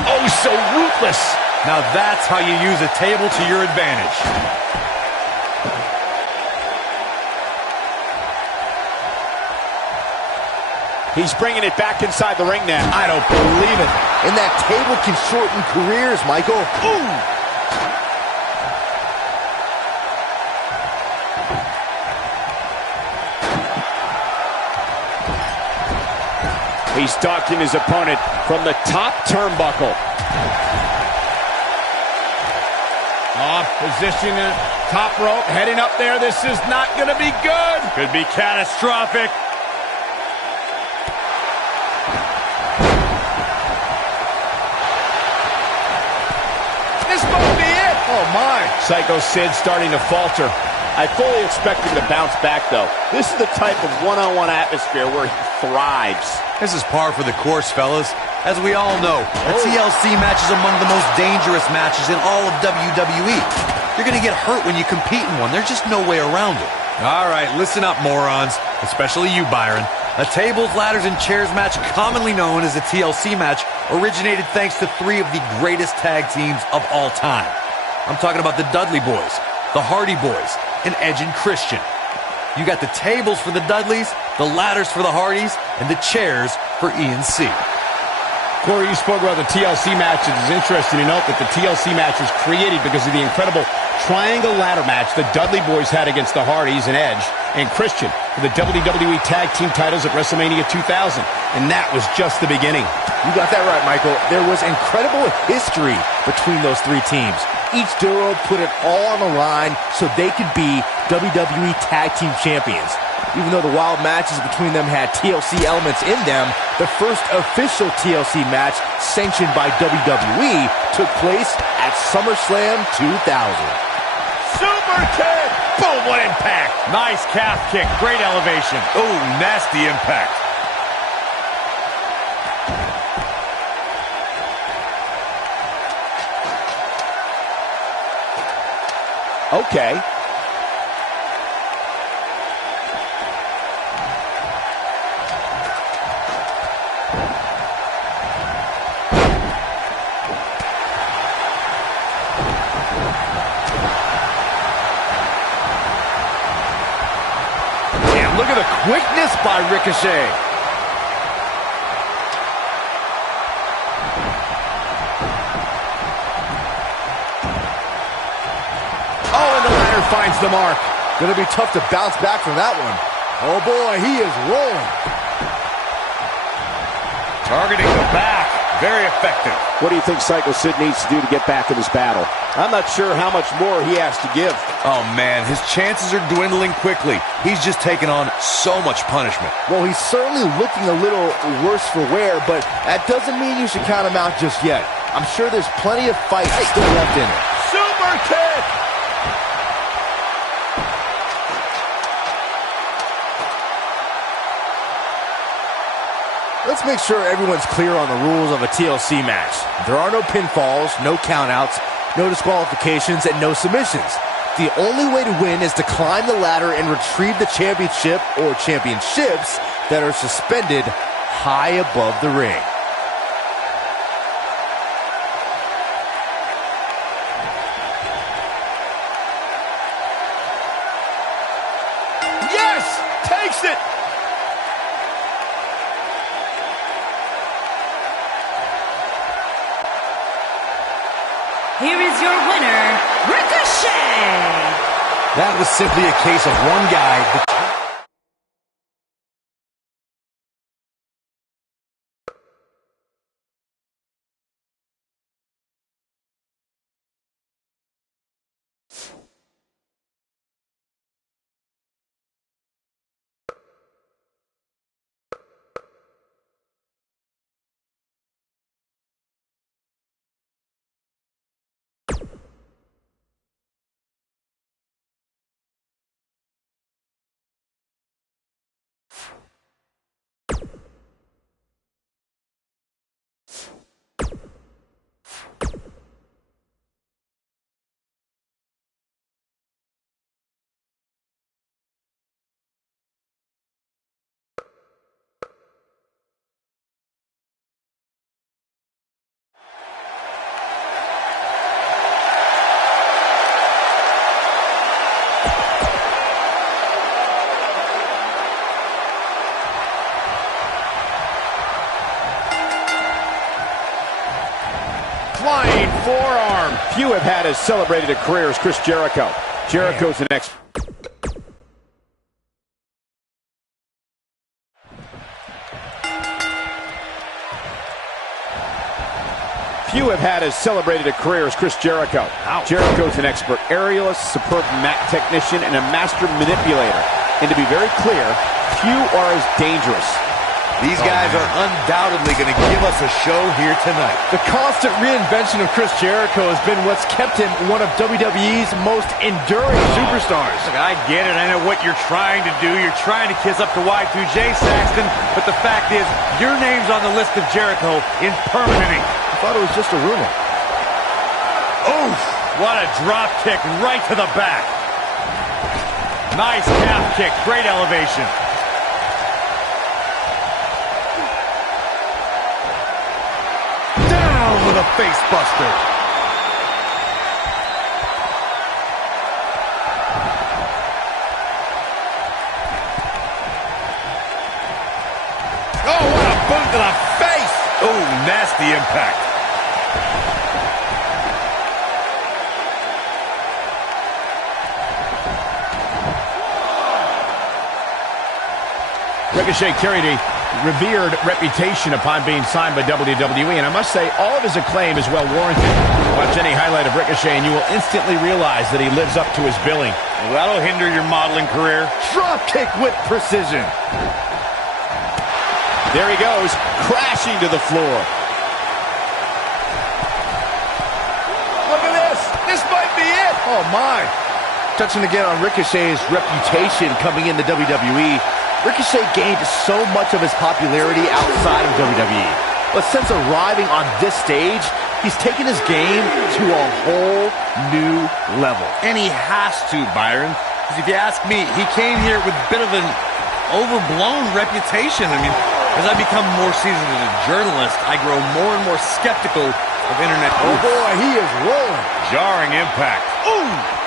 Oh, so ruthless. Now that's how you use a table to your advantage. He's bringing it back inside the ring now. I don't believe it. And that table can shorten careers, Michael. Ooh. He's stalking his opponent from the top turnbuckle. Position in top rope, heading up there. This is not going to be good. Could be catastrophic. This might be it. Oh, my. Psycho Sid starting to falter. I fully expect him to bounce back, though. This is the type of one-on-one atmosphere where he thrives. This is par for the course, fellas. As we all know, a TLC match is among the most dangerous matches in all of WWE. You're going to get hurt when you compete in one. There's just no way around it. All right, listen up, morons. Especially you, Byron. A tables, ladders, and chairs match, commonly known as a TLC match, originated thanks to three of the greatest tag teams of all time. I'm talking about the Dudley Boys, the Hardy Boys, and Edge and Christian. You got the tables for the Dudleys, the ladders for the Hardys, and the chairs for E&C. Corey, you spoke about the TLC match. It is interesting to note that the TLC match was created because of the incredible triangle ladder match the Dudley Boys had against the Hardys and Edge and Christian for the WWE Tag Team titles at WrestleMania 2000. And that was just the beginning. You got that right, Michael. There was incredible history between those three teams. Each duo put it all on the line so they could be WWE Tag Team Champions. Even though the wild matches between them had TLC elements in them, the first official TLC match sanctioned by WWE took place at SummerSlam 2000. Super kick! Boom, what impact! Nice calf kick, great elevation. Oh, nasty impact. Okay. Look at the quickness by Ricochet. Oh, and the ladder finds the mark. Gonna be tough to bounce back from that one. Oh boy, he is rolling. Targeting the back. Very effective. What do you think Psycho Sid needs to do to get back in this battle? I'm not sure how much more he has to give. Oh, man, his chances are dwindling quickly. He's just taken on so much punishment. Well, he's certainly looking a little worse for wear, but that doesn't mean you should count him out just yet. I'm sure there's plenty of fight still left in him. Super kick! Let's make sure everyone's clear on the rules of a TLC match. There are no pinfalls, no countouts, no disqualifications, and no submissions. The only way to win is to climb the ladder and retrieve the championship or championships that are suspended high above the ring. Yes! Takes it! Here is your winner, Ricochet! That was simply a case of one guy. Flying forearm. Few have had as celebrated a career as Chris Jericho. Jericho's the next. Few have had as celebrated a career as Chris Jericho. Jericho's an expert aerialist, superb mat technician, and a master manipulator. And to be very clear, few are as dangerous. These guys are undoubtedly going to give us a show here tonight. The constant reinvention of Chris Jericho has been what's kept him one of WWE's most enduring superstars. Look, I get it. I know what you're trying to do. You're trying to kiss up to Y2J, Saxton. But the fact is, your name's on the list of Jericho in permanent ink. I thought it was just a rumor. Oof! What a drop kick right to the back. Nice calf kick. Great elevation. Down with a face buster. Oh, what a boot to the face! Oh, nasty impact. Ricochet carried a revered reputation upon being signed by WWE, and I must say, all of his acclaim is well warranted. Watch any highlight of Ricochet, and you will instantly realize that he lives up to his billing. Well, that'll hinder your modeling career. Drop kick with precision. There he goes, crashing to the floor. Look at this. This might be it. Oh, my. Touching again on Ricochet's reputation coming into WWE. Ricochet gained so much of his popularity outside of WWE. But since arriving on this stage, he's taken his game to a whole new level. And he has to, Byron. Because if you ask me, he came here with a bit of an overblown reputation. I mean, as I become more seasoned as a journalist, I grow more and more skeptical of internet. Oh boy, he is rolling. Jarring impact. Ooh!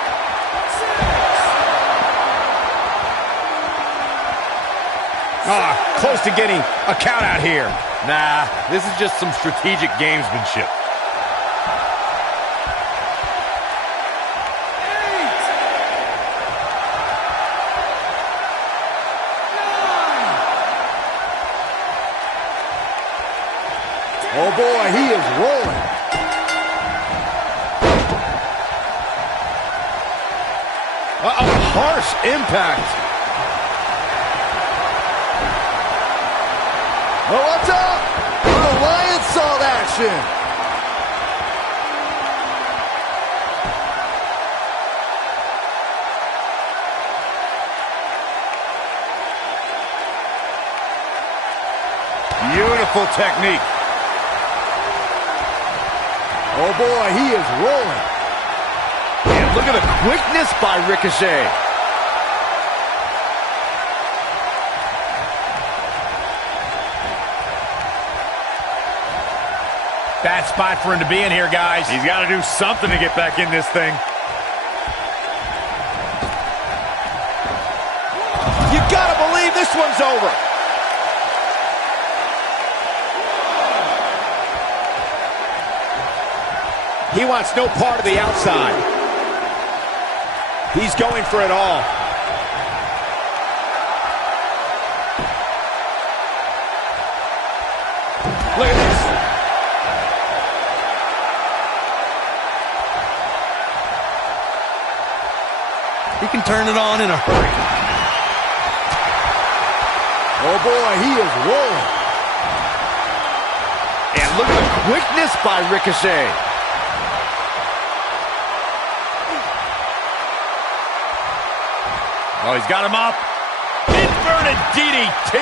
Close to getting a count out here. Nah, this is just some strategic gamesmanship. Oh boy, he is rolling. Harsh impact. Oh, what's up? The Lion Salt action. Beautiful technique. Oh boy, he is rolling. And look at the quickness by Ricochet. Bad spot for him to be in here, guys. He's got to do something to get back in this thing. You gotta believe this one's over. He wants no part of the outside. He's going for it all. Look at this. He can turn it on in a hurry. Oh boy, he is rolling. And look at the quickness by Ricochet. Oh, he's got him up. Inverted DDT.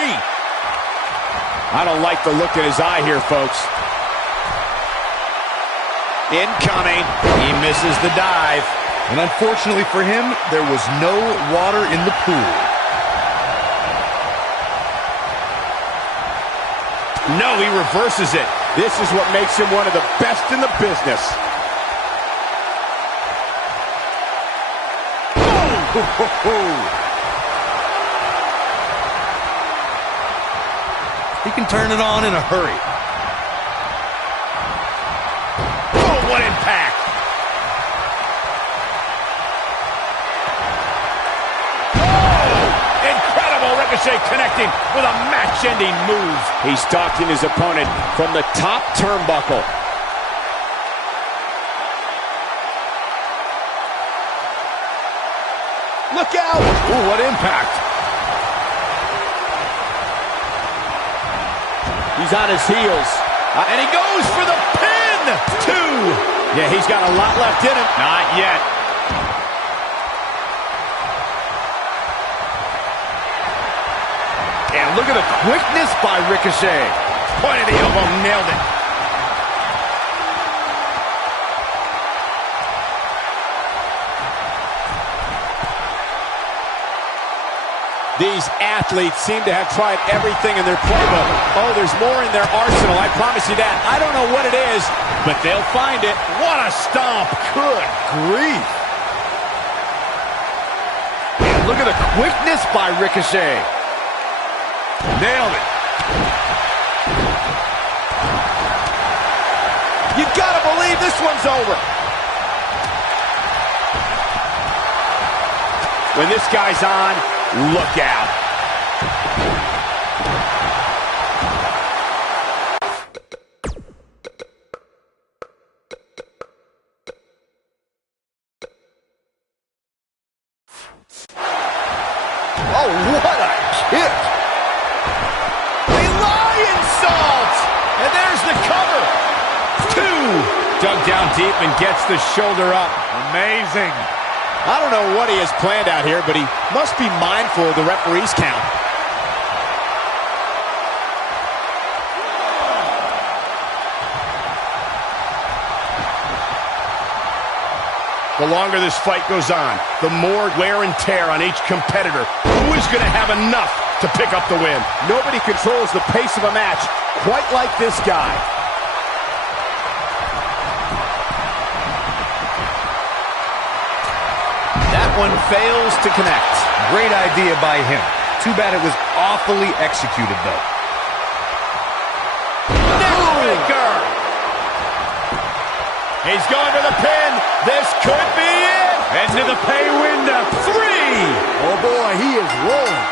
I don't like the look in his eye here, folks. Incoming. He misses the dive. And unfortunately for him, there was no water in the pool. No, he reverses it. This is what makes him one of the best in the business. He can turn it on in a hurry. Oh, what impact. Ricochet connecting with a match-ending move. He's stalking his opponent from the top turnbuckle. Look out! Ooh, what impact. He's on his heels. And he goes for the pin! 2. Yeah, he's got a lot left in him. Not yet. And look at the quickness by Ricochet. Point of the elbow, nailed it. These athletes seem to have tried everything in their playbook. Oh, there's more in their arsenal, I promise you that. I don't know what it is, but they'll find it. What a stomp. Good grief. And look at the quickness by Ricochet. Nailed it. You gotta believe this one's over. When this guy's on, look out. Oh, what a kick. A lion salt. And there's the cover. 2. Dug down deep and gets the shoulder up. Amazing. I don't know what he has planned out here, but he must be mindful of the referee's count. The longer this fight goes on, the more wear and tear on each competitor. Who is going to have enough to pick up the win? Nobody controls the pace of a match quite like this guy. That one fails to connect. Great idea by him. Too bad it was awfully executed, though. Neckbreaker! He's going for the pin. This could be it. Into the pay window. 3. Oh, boy, he is rolling.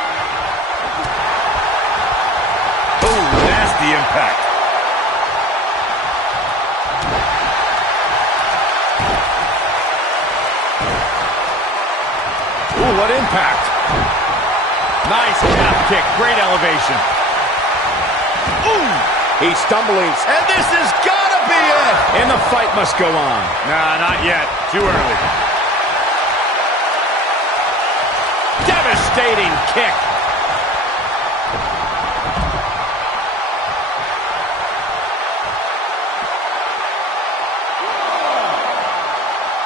Oh, nasty impact. Ooh, what impact. Nice calf kick. Great elevation. Ooh. He's stumbling. And this has got to be it. And the fight must go on. Nah, not yet. Too early. Devastating kick.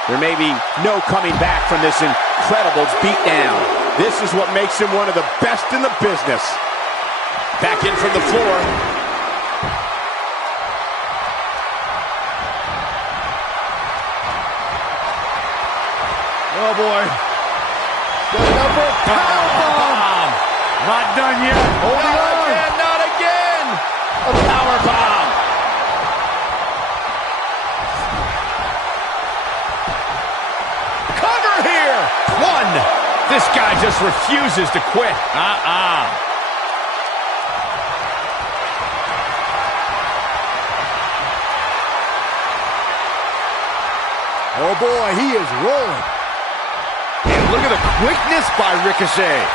There may be no coming back from this incredible beatdown. This is what makes him one of the best in the business. Back in from the floor. Oh, boy. The number powerbomb. Not done yet. Not again, not again. A powerbomb. Cover here. 1. This guy just refuses to quit. Oh, boy, he is rolling. And look at the quickness by Ricochet.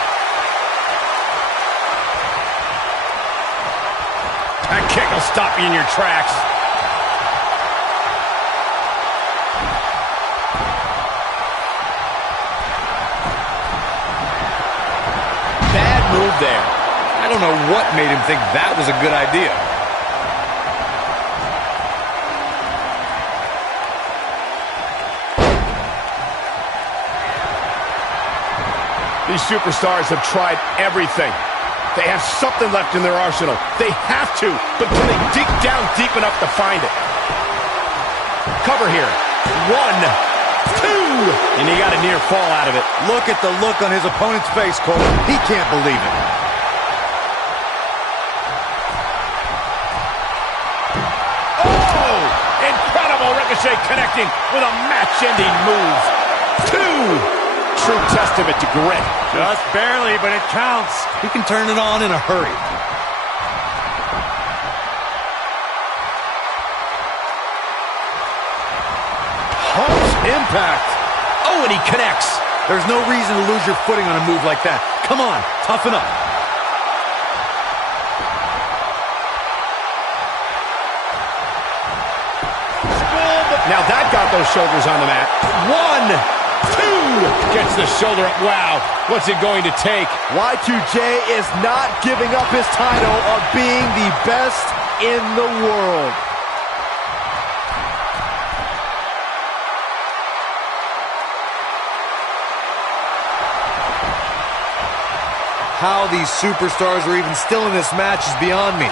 That kick will stop you in your tracks. Bad move there. I don't know what made him think that was a good idea. These superstars have tried everything. They have something left in their arsenal. They have to, but can they dig down deep enough to find it? Cover here. 1, 2. And he got a near fall out of it. Look at the look on his opponent's face, Cole. He can't believe it. Oh! Incredible Ricochet connecting with a match-ending move. 2. True testament to grit. Just barely, but it counts. He can turn it on in a hurry. Harsh impact. Oh, and he connects. There's no reason to lose your footing on a move like that. Come on, toughen up. Now that got those shoulders on the mat. 1, 2. Gets the shoulder up. Wow, what's it going to take? Y2J is not giving up his title of being the best in the world. How these superstars are even still in this match is beyond me,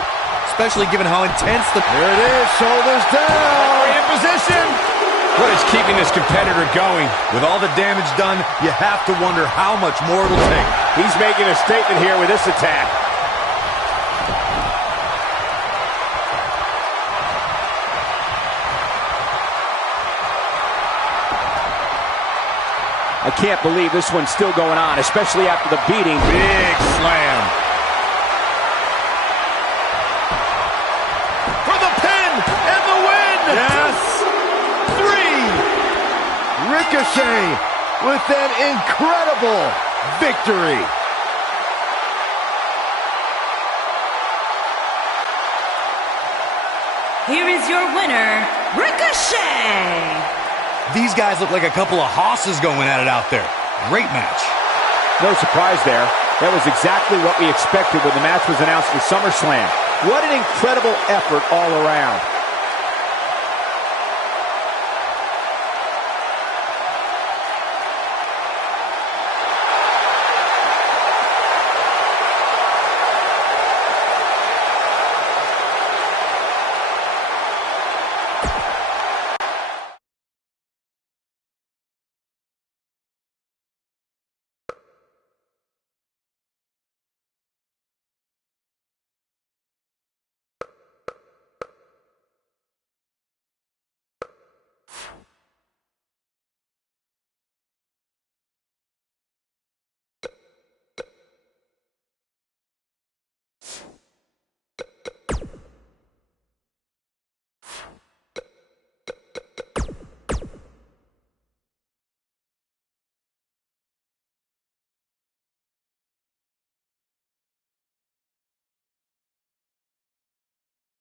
especially given how intense the... There it is, shoulders down. In position. What is keeping this competitor going? With all the damage done, you have to wonder how much more it'll take. He's making a statement here with this attack. I can't believe this one's still going on, especially after the beating. Big slam. For the pin and the win! Yes! 3! Ricochet with an incredible victory. Here is your winner, Ricochet. These guys look like a couple of hosses going at it out there. Great match. No surprise there. That was exactly what we expected when the match was announced for SummerSlam. What an incredible effort all around.